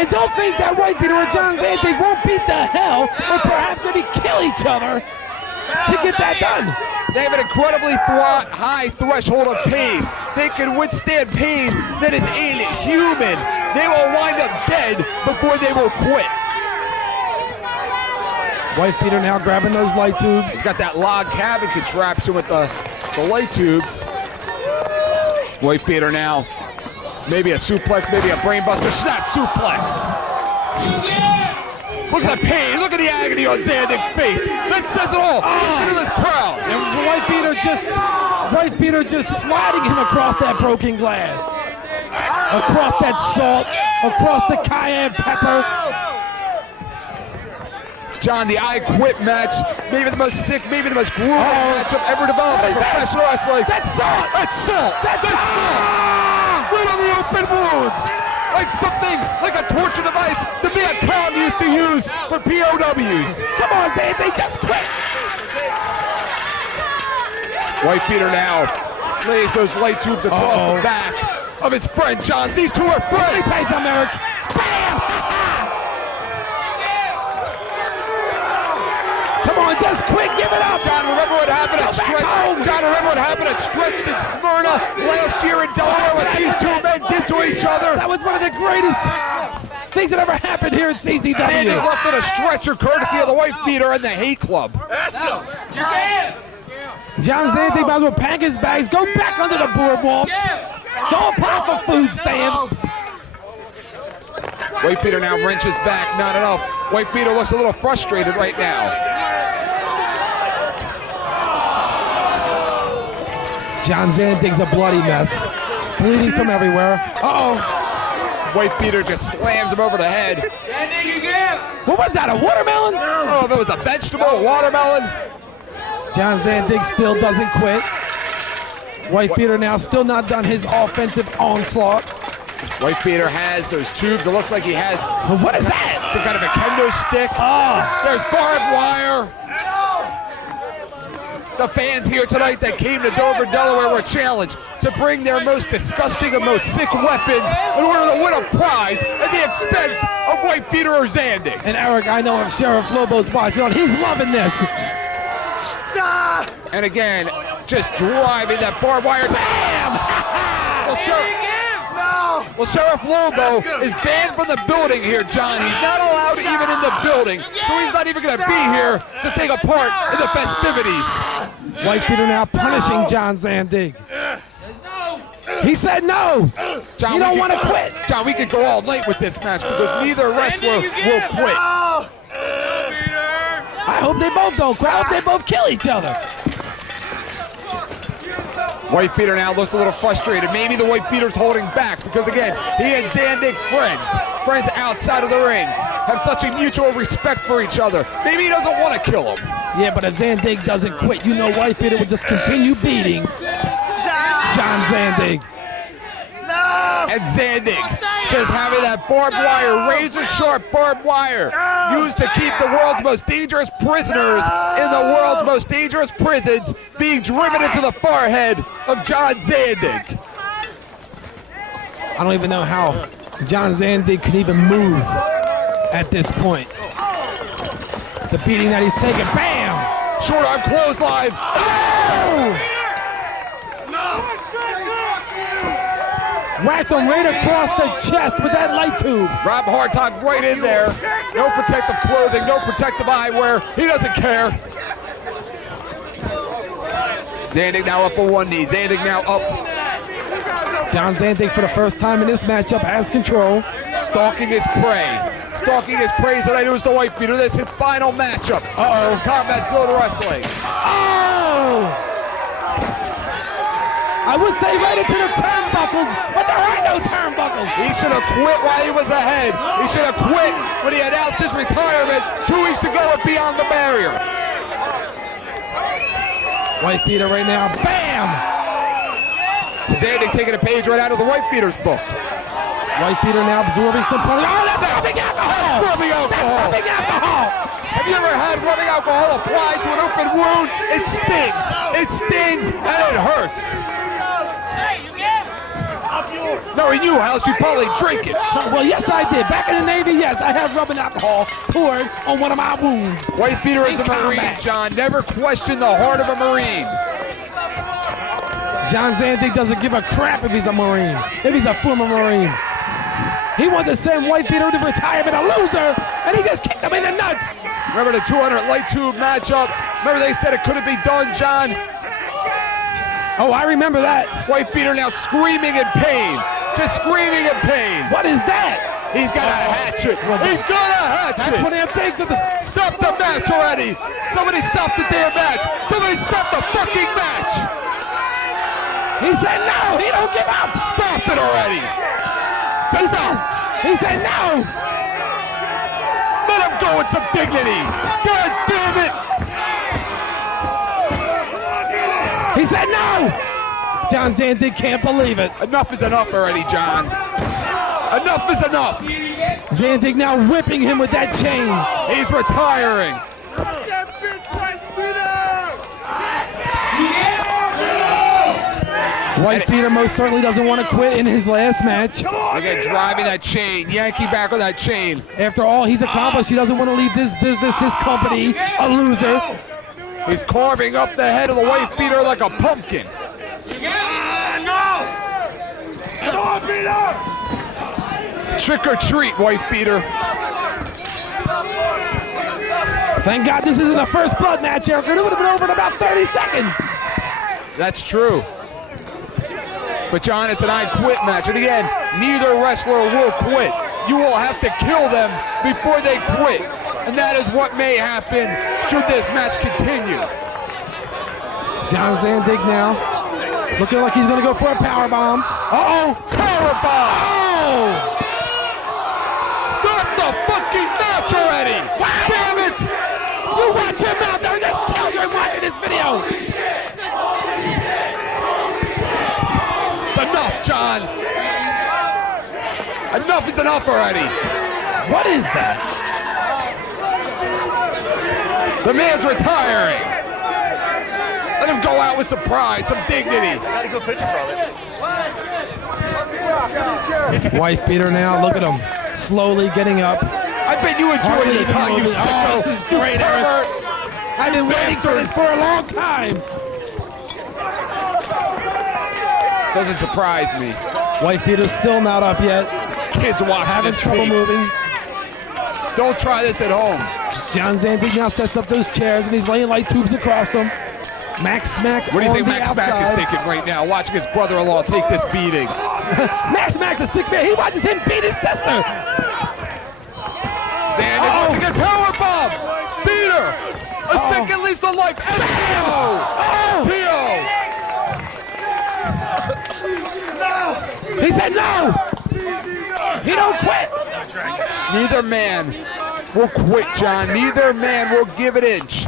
And don't think that White Peter or John Zandig won't beat the hell or perhaps maybe kill each other to get that done. They have an incredibly high threshold of pain. They can withstand pain that is inhuman. They will wind up dead before they will quit. White Peter now grabbing those light tubes. He's got that log cabin contraption with the light tubes. White Peter now, maybe a suplex, maybe a brainbuster snap suplex. Look at the pain, look at the agony on Zandig's face. That says it all. Listen to this crowd. And White Peter just sliding him across that broken glass. Across that salt, across the cayenne pepper. John, the I Quit match, maybe the most sick, maybe the most grueling matchup ever developed in professional wrestling. That's salt! That's salt! That's salt! Right on the open wounds! Like something, like a torture device the Vietcong used to use for POWs. Come on, Zay, they just quit! White Peter now lays those light tubes across the back of his friend John. These two are friends. Let me tell you something, Eric. Bam! Come on, just quit, give it up. John, remember what happened at Stretch in Smyrna last year in Delaware, what these two men did to each other? That was one of the greatest things that ever happened here at CZW. Zandig left in a stretcher courtesy of the White Peter and the Hate Club. John Zandig might as well pack his bags, go back under the boardwalk, go apply for food stamps. White Peter now wrenches back, not enough. White Peter looks a little frustrated right now. John Zandig's a bloody mess, bleeding from everywhere. White Peter just slams him over the head. What was that, a watermelon? Oh, if it was a vegetable, a watermelon. John Zandig still doesn't quit. White Peter now still not done his offensive onslaught. White Peter has those tubes. It looks like he has. What is that? Some kind of a kendo stick. There's barbed wire. The fans here tonight that came to Dover, Delaware were challenged to bring their most disgusting and most sick weapons in order to win a prize at the expense of White Peter or Zandig. And Eric, I know if Sheriff Lobo's watching on, he's loving this. Stop! And again, just driving that barbed wire. Bam! Well, sure. No! Well, Sheriff Lobo is banned from the building here, John. He's not allowed even in the building, so he's not even going to be here to take a part in the festivities. White Peter now punishing John Zandig. He said no. John, you don't want to quit. John, we could go all night with this match because neither wrestler will quit. I hope they both don't quit. I hope they both kill each other. White Peter now looks a little frustrated. Maybe the White Peter's holding back because, again, he and Zandig friends outside of the ring, have such a mutual respect for each other. Maybe he doesn't want to kill him. Yeah, but if Zandig doesn't quit, you know White Peter would just continue beating John Zandig. And Zandig just having that barbed wire, razor sharp barbed wire, used to keep the world's most dangerous prisoners in the world's most dangerous prisons being driven into the forehead of John Zandig. I don't even know how John Zandig can even move at this point. The beating that he's taking, bam! Short arm clothesline. Oh! Whacked him right across the chest with that light tube. Rob Hartog right in there. No protective clothing, no protective eyewear. He doesn't care. Zandig now up on one knee. Zandig now up. John Zandig for the first time in this matchup has control. Stalking his prey. Stalking his prey tonight. It was the White Peter. This is his final matchup. Uh-oh. Combat Zone Wrestling. Oh! I would say right into the turnbuckles, but there are no turnbuckles. He should have quit while he was ahead. He should have quit when he announced his retirement 2 weeks ago at Beyond the Barrier. White Peter right now, bam! Zandig taking a page right out of the White Peter's book. White Peter now absorbing some punishment. Oh, that's rubbing alcohol! That's rubbing alcohol! That's rubbing alcohol! Have you ever had rubbing alcohol applied to an open wound? It stings. It stings and it hurts. No, in your house, you probably drink it. Well, yes, I did. Back in the Navy, yes, I have rubbing alcohol poured on one of my wounds. White Peter is a Marine, John. Never question the heart of a Marine. John Zandig doesn't give a crap if he's a Marine, if he's a former Marine. He wants to send White Peter to retirement, a loser, and he just kicked him in the nuts. Remember the 200 light tube matchup? Remember they said it couldn't be done, John? Oh, I remember that. White Peter now screaming in pain. Just screaming in pain. What is that? He's got a hatchet. He's got a hatchet. That's what I'm thinking. Stop the match already. Somebody stop the damn match. Somebody stop the fucking match. He said no. He don't give up. Stop it already. He said no. Let him go with some dignity. God damn it. He said no. John Zandig can't believe it. Enough is enough already, John. Enough is enough. Zandig now whipping him with that chain. He's retiring. White Peter most certainly doesn't want to quit in his last match. Again, driving that chain. Yankee back on that chain. After all he's accomplished, he doesn't want to leave this business, this company, a loser. He's carving up the head of the White Peter like a pumpkin. Trick or treat, White Peter. Thank God this isn't a first blood match, Eric. It would have been over in about 30 seconds. That's true. But John, it's an I quit match. And again, neither wrestler will quit. You will have to kill them before they quit. And that is what may happen should this match continue. John Zandig now looking like he's going to go for a powerbomb. Uh-oh, powerbomb! Oh! Start the fucking match already! Wow. Damn it! You watch him out there, there's children watching this video! Enough, John! Enough is enough already! What is that? The man's retiring! Let him go out with some pride, some dignity. Got a good picture from it. White Peter now, look at him, slowly getting up. I bet you enjoy this, huh, you sicko. This is great, Eric. I've been waiting for this for a long time. Doesn't surprise me. White beater's still not up yet. Kids watching Having this trouble tape. moving. Don't try this at home. John Zandig now sets up those chairs and he's laying light tubes across them. Max Smack What do you on think the Max Smack is outside. thinking right now, watching his brother-in-law take this beating? Max Smack's a sick man. He watches him beat his sister. Zandig once again, power bomb! Beater! A second lease on life. STO! He said no. He don't quit. Neither man will quit, John. Neither man will give an inch.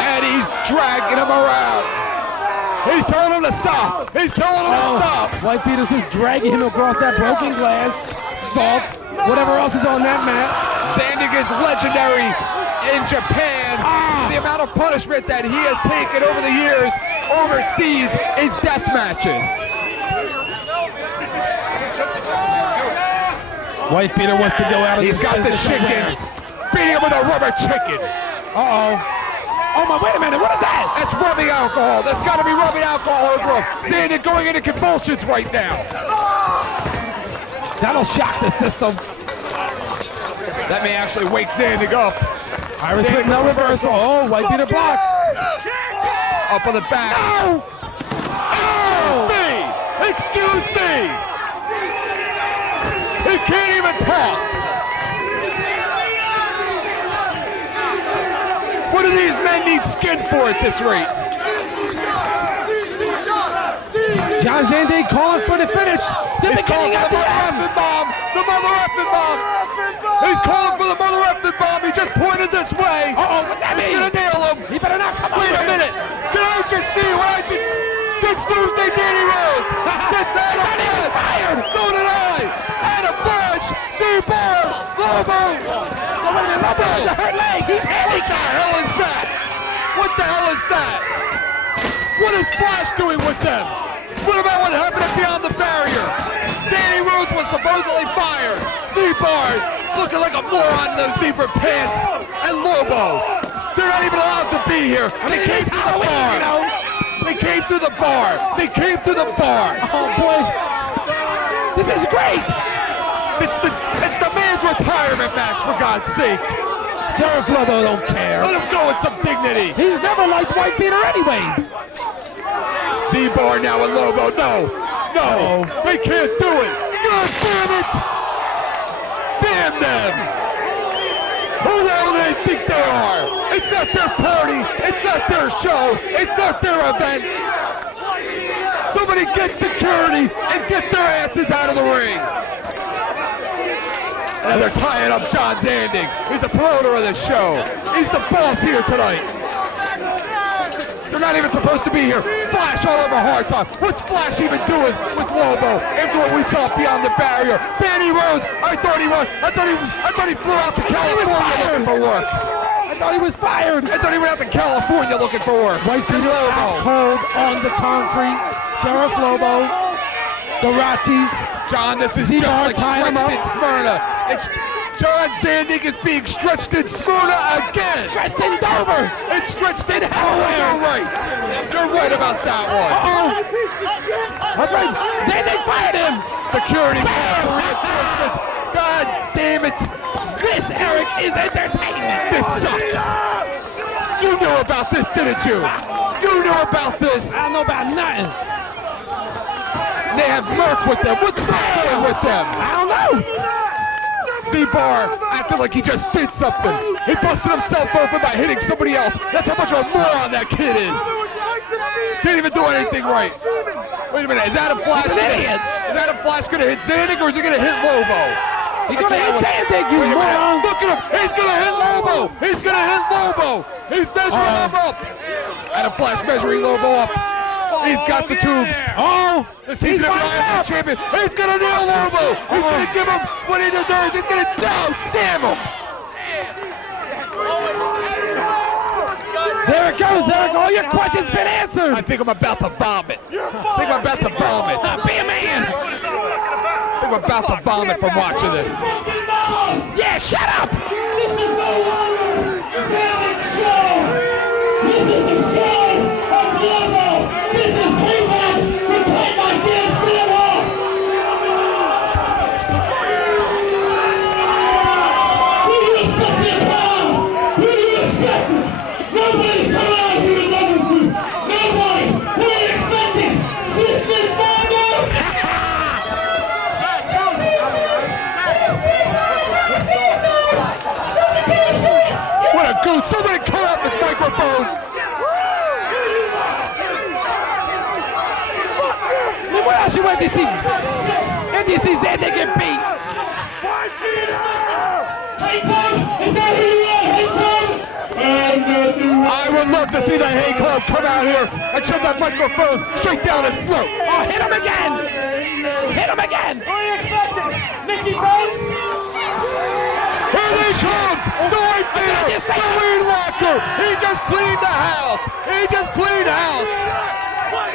And he's dragging him around. He's telling him to stop. He's telling him to stop. White beater's just dragging him across that broken glass, salt, whatever else is on that mat. Zandig is legendary in Japan. The amount of punishment that he has taken over the years overseas in death matches. White beater wants to go out of He's this got the business chicken, somewhere. beating him with a rubber chicken. Uh-oh. Oh my, wait a minute, what is that? That's rubbing alcohol. That's got to be rubbing alcohol over him. Zandig going into convulsions right now. That'll shock the system. That may actually wake Zandig up. Irish whip, no reversal. Oh, white beater blocks. Up on the back. No! Excuse me! He can't even talk. What do these men need skin for at this rate? John Zandig calling for the finish. The He's calling beginning for of the the mother end. effing bomb. The mother effing bomb. He's calling for the mother effing bomb. He just pointed this way. Uh-oh, what's that He's mean? gonna nail him. He better not come Wait over a here. minute. Did I just see what I just... That's Tuesday Danny Rose. That's Adam Flash. Fired. So did I. Adam Flash. C-Bar. Lobo. Lobo has a hurt leg. He's What the handicapped. hell is that? What the hell is that? What is Flash doing with them? What about what happened at Beyond the Barrier? Danny Rose was supposedly fired. Z-Bar looking like a moron in those zebra pants. And Lobo. They're not even allowed to be here. They came through the bar. You know? They came through the bar. They came through the bar. Oh boy. This is great. It's the man's retirement match, for God's sake. Sheriff Lobo don't care. Let him go with some dignity. He's never liked white beater anyways. Z-Bar now with Lobo. No, they can't do it. God damn it! Damn them! Who the hell do they think they are? It's not their party. It's not their show. It's not their event. Somebody get security and get their asses out of the ring. And they're tying up John Zandig. He's the promoter of the show. He's the boss here tonight. They're not even supposed to be here. Flash all over Hard Talk. What's Flash even doing with Lobo after what we saw Beyond the Barrier? Danny Rose, I thought he flew out to California looking for work. I thought he was fired. I thought he went out to California looking for work. White beater out cold on the concrete. Sheriff Lobo, the Rachis. John, this is just Z-Bar like tying him stretched up. in Smyrna. It's John Zandig is being stretched in Smyrna again. Stretched in Dover. It's stretched in Delaware. You're right. You're right about that one. Uh-oh. That's right. Zandig fired him. Security. Reinforcements. God damn it. This, Eric, is entertainment. This sucks. You knew about this, didn't you? You knew about this. I don't know about nothing. They have Merc with them. What's Merc doing with them? I don't know. Z-Bar acted like he just did something. He busted himself open by hitting somebody else. That's how much of a moron that kid is. Didn't even do anything right. Wait a minute, is Adam Flash He's an idiot. Is Adam Flash gonna hit Zandig or is he gonna hit Lobo? He's gonna hit Zandig, you Wait a minute. moron. Look at him. He's gonna hit Lobo. He's gonna hit Lobo. He's measuring him up. Adam Flash measuring Lobo up. He's got the tubes. Oh, The season of the champion. He's gonna nail Lobo. He's gonna give him what he deserves. He's gonna damn him. there it goes, Eric. All your questions been answered. I think I'm about to vomit. I think I'm about to vomit. Be a man. I think I'm about to vomit from watching this. Yeah, shut up. This is the Warrior Talent Show! This is the show of Lobo! This is payback for playback dude, somebody cut up his microphone. I mean, what else you want to see? And you see Zandig get beat. Is that who you are? Hey, Club? I would love to see the Hey Club come out here and shove that microphone straight down his throat. Oh, hit him again! Hit him again! Nicky Rose! Here he comes! The white beater! The weed whacker! He just cleaned the house! He just cleaned house!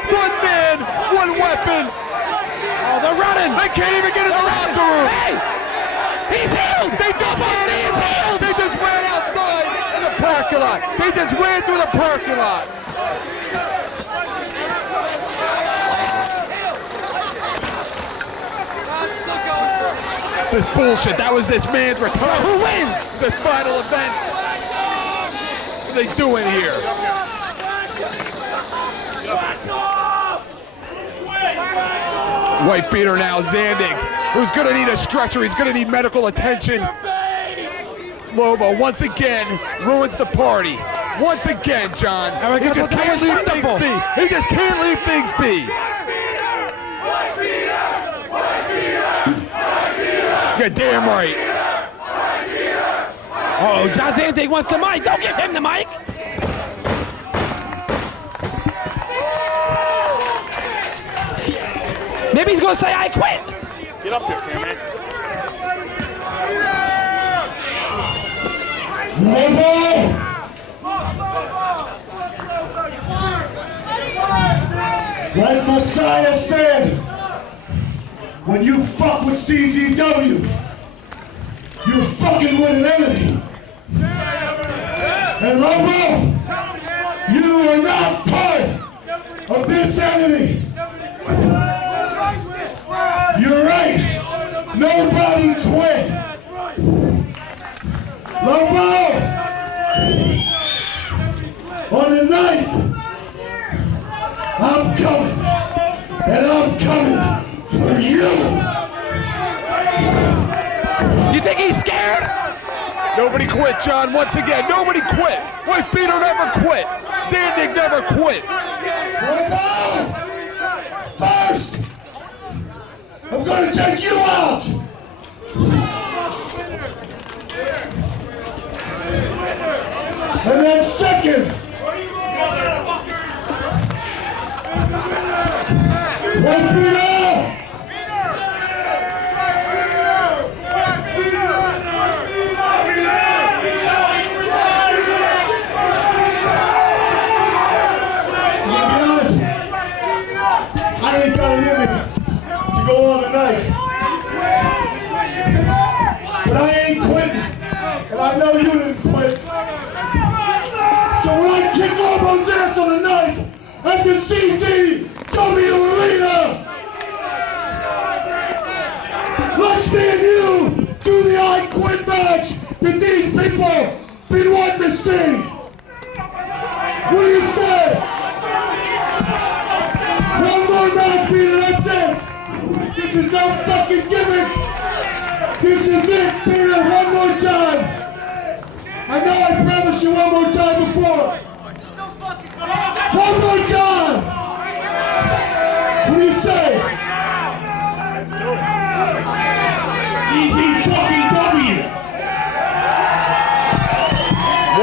One man, one weapon! Oh, they're running! They can't even get in the locker room! Hey! He's healed! They just ran out! They just ran outside in the parking lot! They just ran through the parking lot! This is bullshit. That was this man's return. Who wins? This final event. What are they doing here? Wife beater now, Zandig, who's gonna need a stretcher. He's gonna need medical attention. Lobo once again ruins the party. Once again, John. He just can't leave things be. He just can't leave things be. You're damn right. Oh, John Zandig wants the mic. Don't give him the mic. Maybe he's gonna say I quit. Get up there, cameraman. Like Messiah said, when you fuck with CZW, you're fucking with an enemy. And Lobo, you are not part of this enemy. You're right. Nobody quit. Lobo, on the 9th, I'm coming. And I'm coming for you. You think he's scared? Nobody quit, John. Once again, nobody quit. Wife beater never quit. Zandig never quit. Lobo, first, I'm gonna take you out. And then second, wife beater. I ain't got it in me to go on tonight. But I ain't quitting. And I know you didn't quit. So when I kick Lobo's ass on the 9th at the CZW Arena, let's me and you do the I Quit match that these people been wanting to see. What do you say? One more match, Peter, that's it. This is no fucking gimmick. This is it, Peter, one more time. I know I promised you one more time before. One more time. What do you say? Easy fucking W.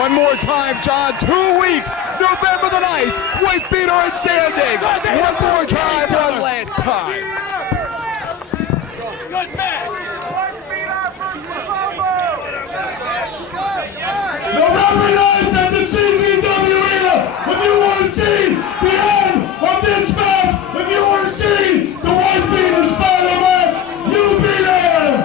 One more time, John. 2 weeks. November the 9th. Wife beater and Zandig. One more time, one last time. Good match! November 9th at the CZW Arena. If you want to see the end of this match, if you want to see the Wife Beater's final match, you be there.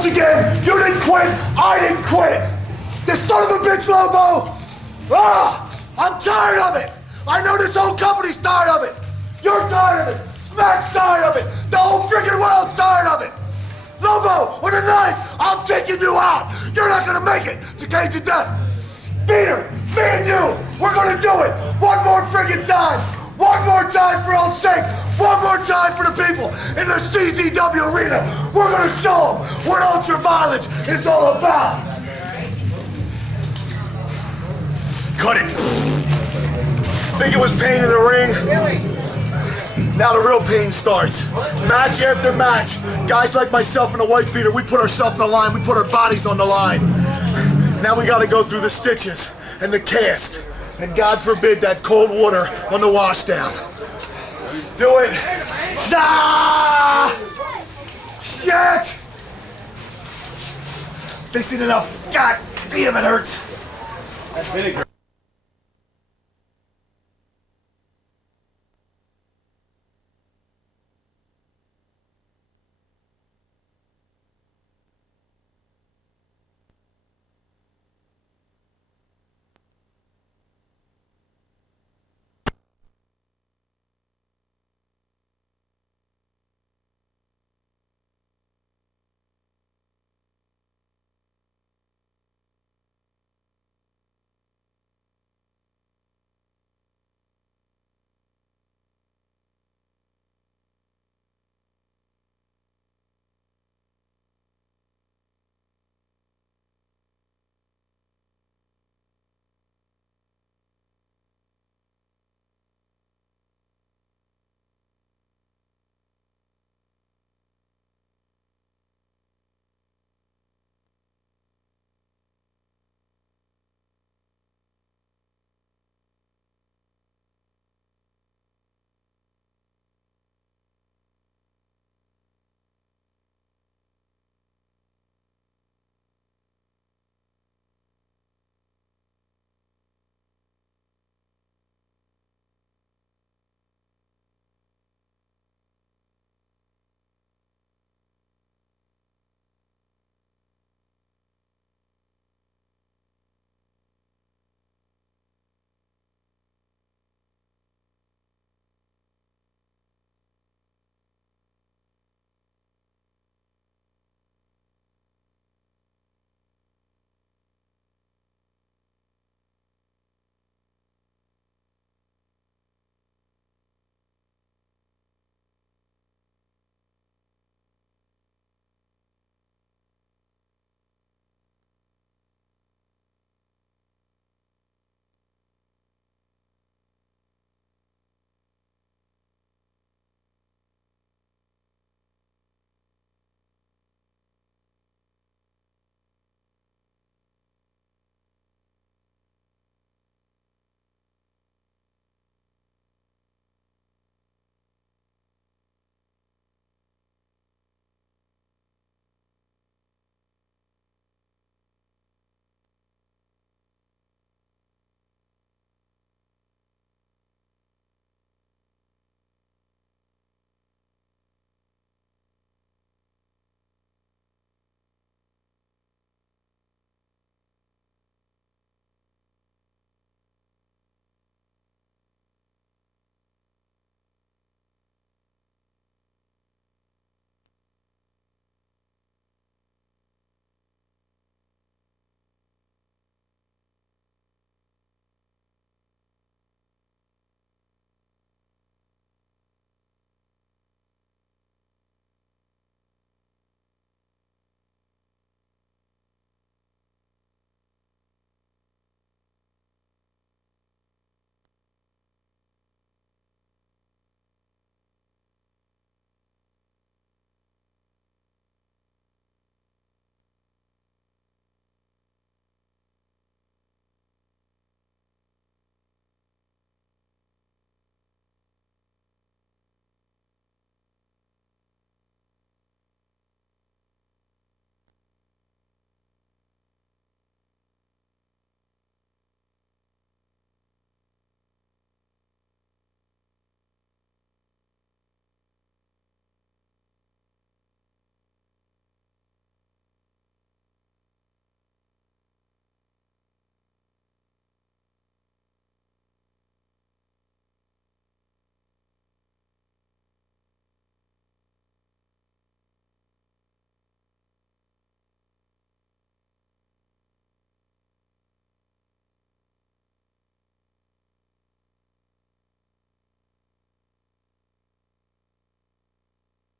Once again, you didn't quit, I didn't quit. This son of a bitch, Lobo. I'm tired of it. I know this whole company's tired of it. You're tired of it. Smack's tired of it. The whole freaking world's tired of it. Lobo, with a knife, I'm taking you out. You're not gonna make it to Cage of Death. Peter, me and you, we're gonna do it. One more freaking time. One more time for old sake. One more time for the people in the CZW arena. We're gonna show them what ultra violence is all about. Cut it. Think it was pain in the ring? Now the real pain starts. Match after match. Guys like myself and the wife beater, we put ourselves on the line, we put our bodies on the line. Now we gotta go through the stitches and the cast. And God forbid that cold water on the washdown. Do it. Ah! Shit! This ain't enough. God damn, it hurts.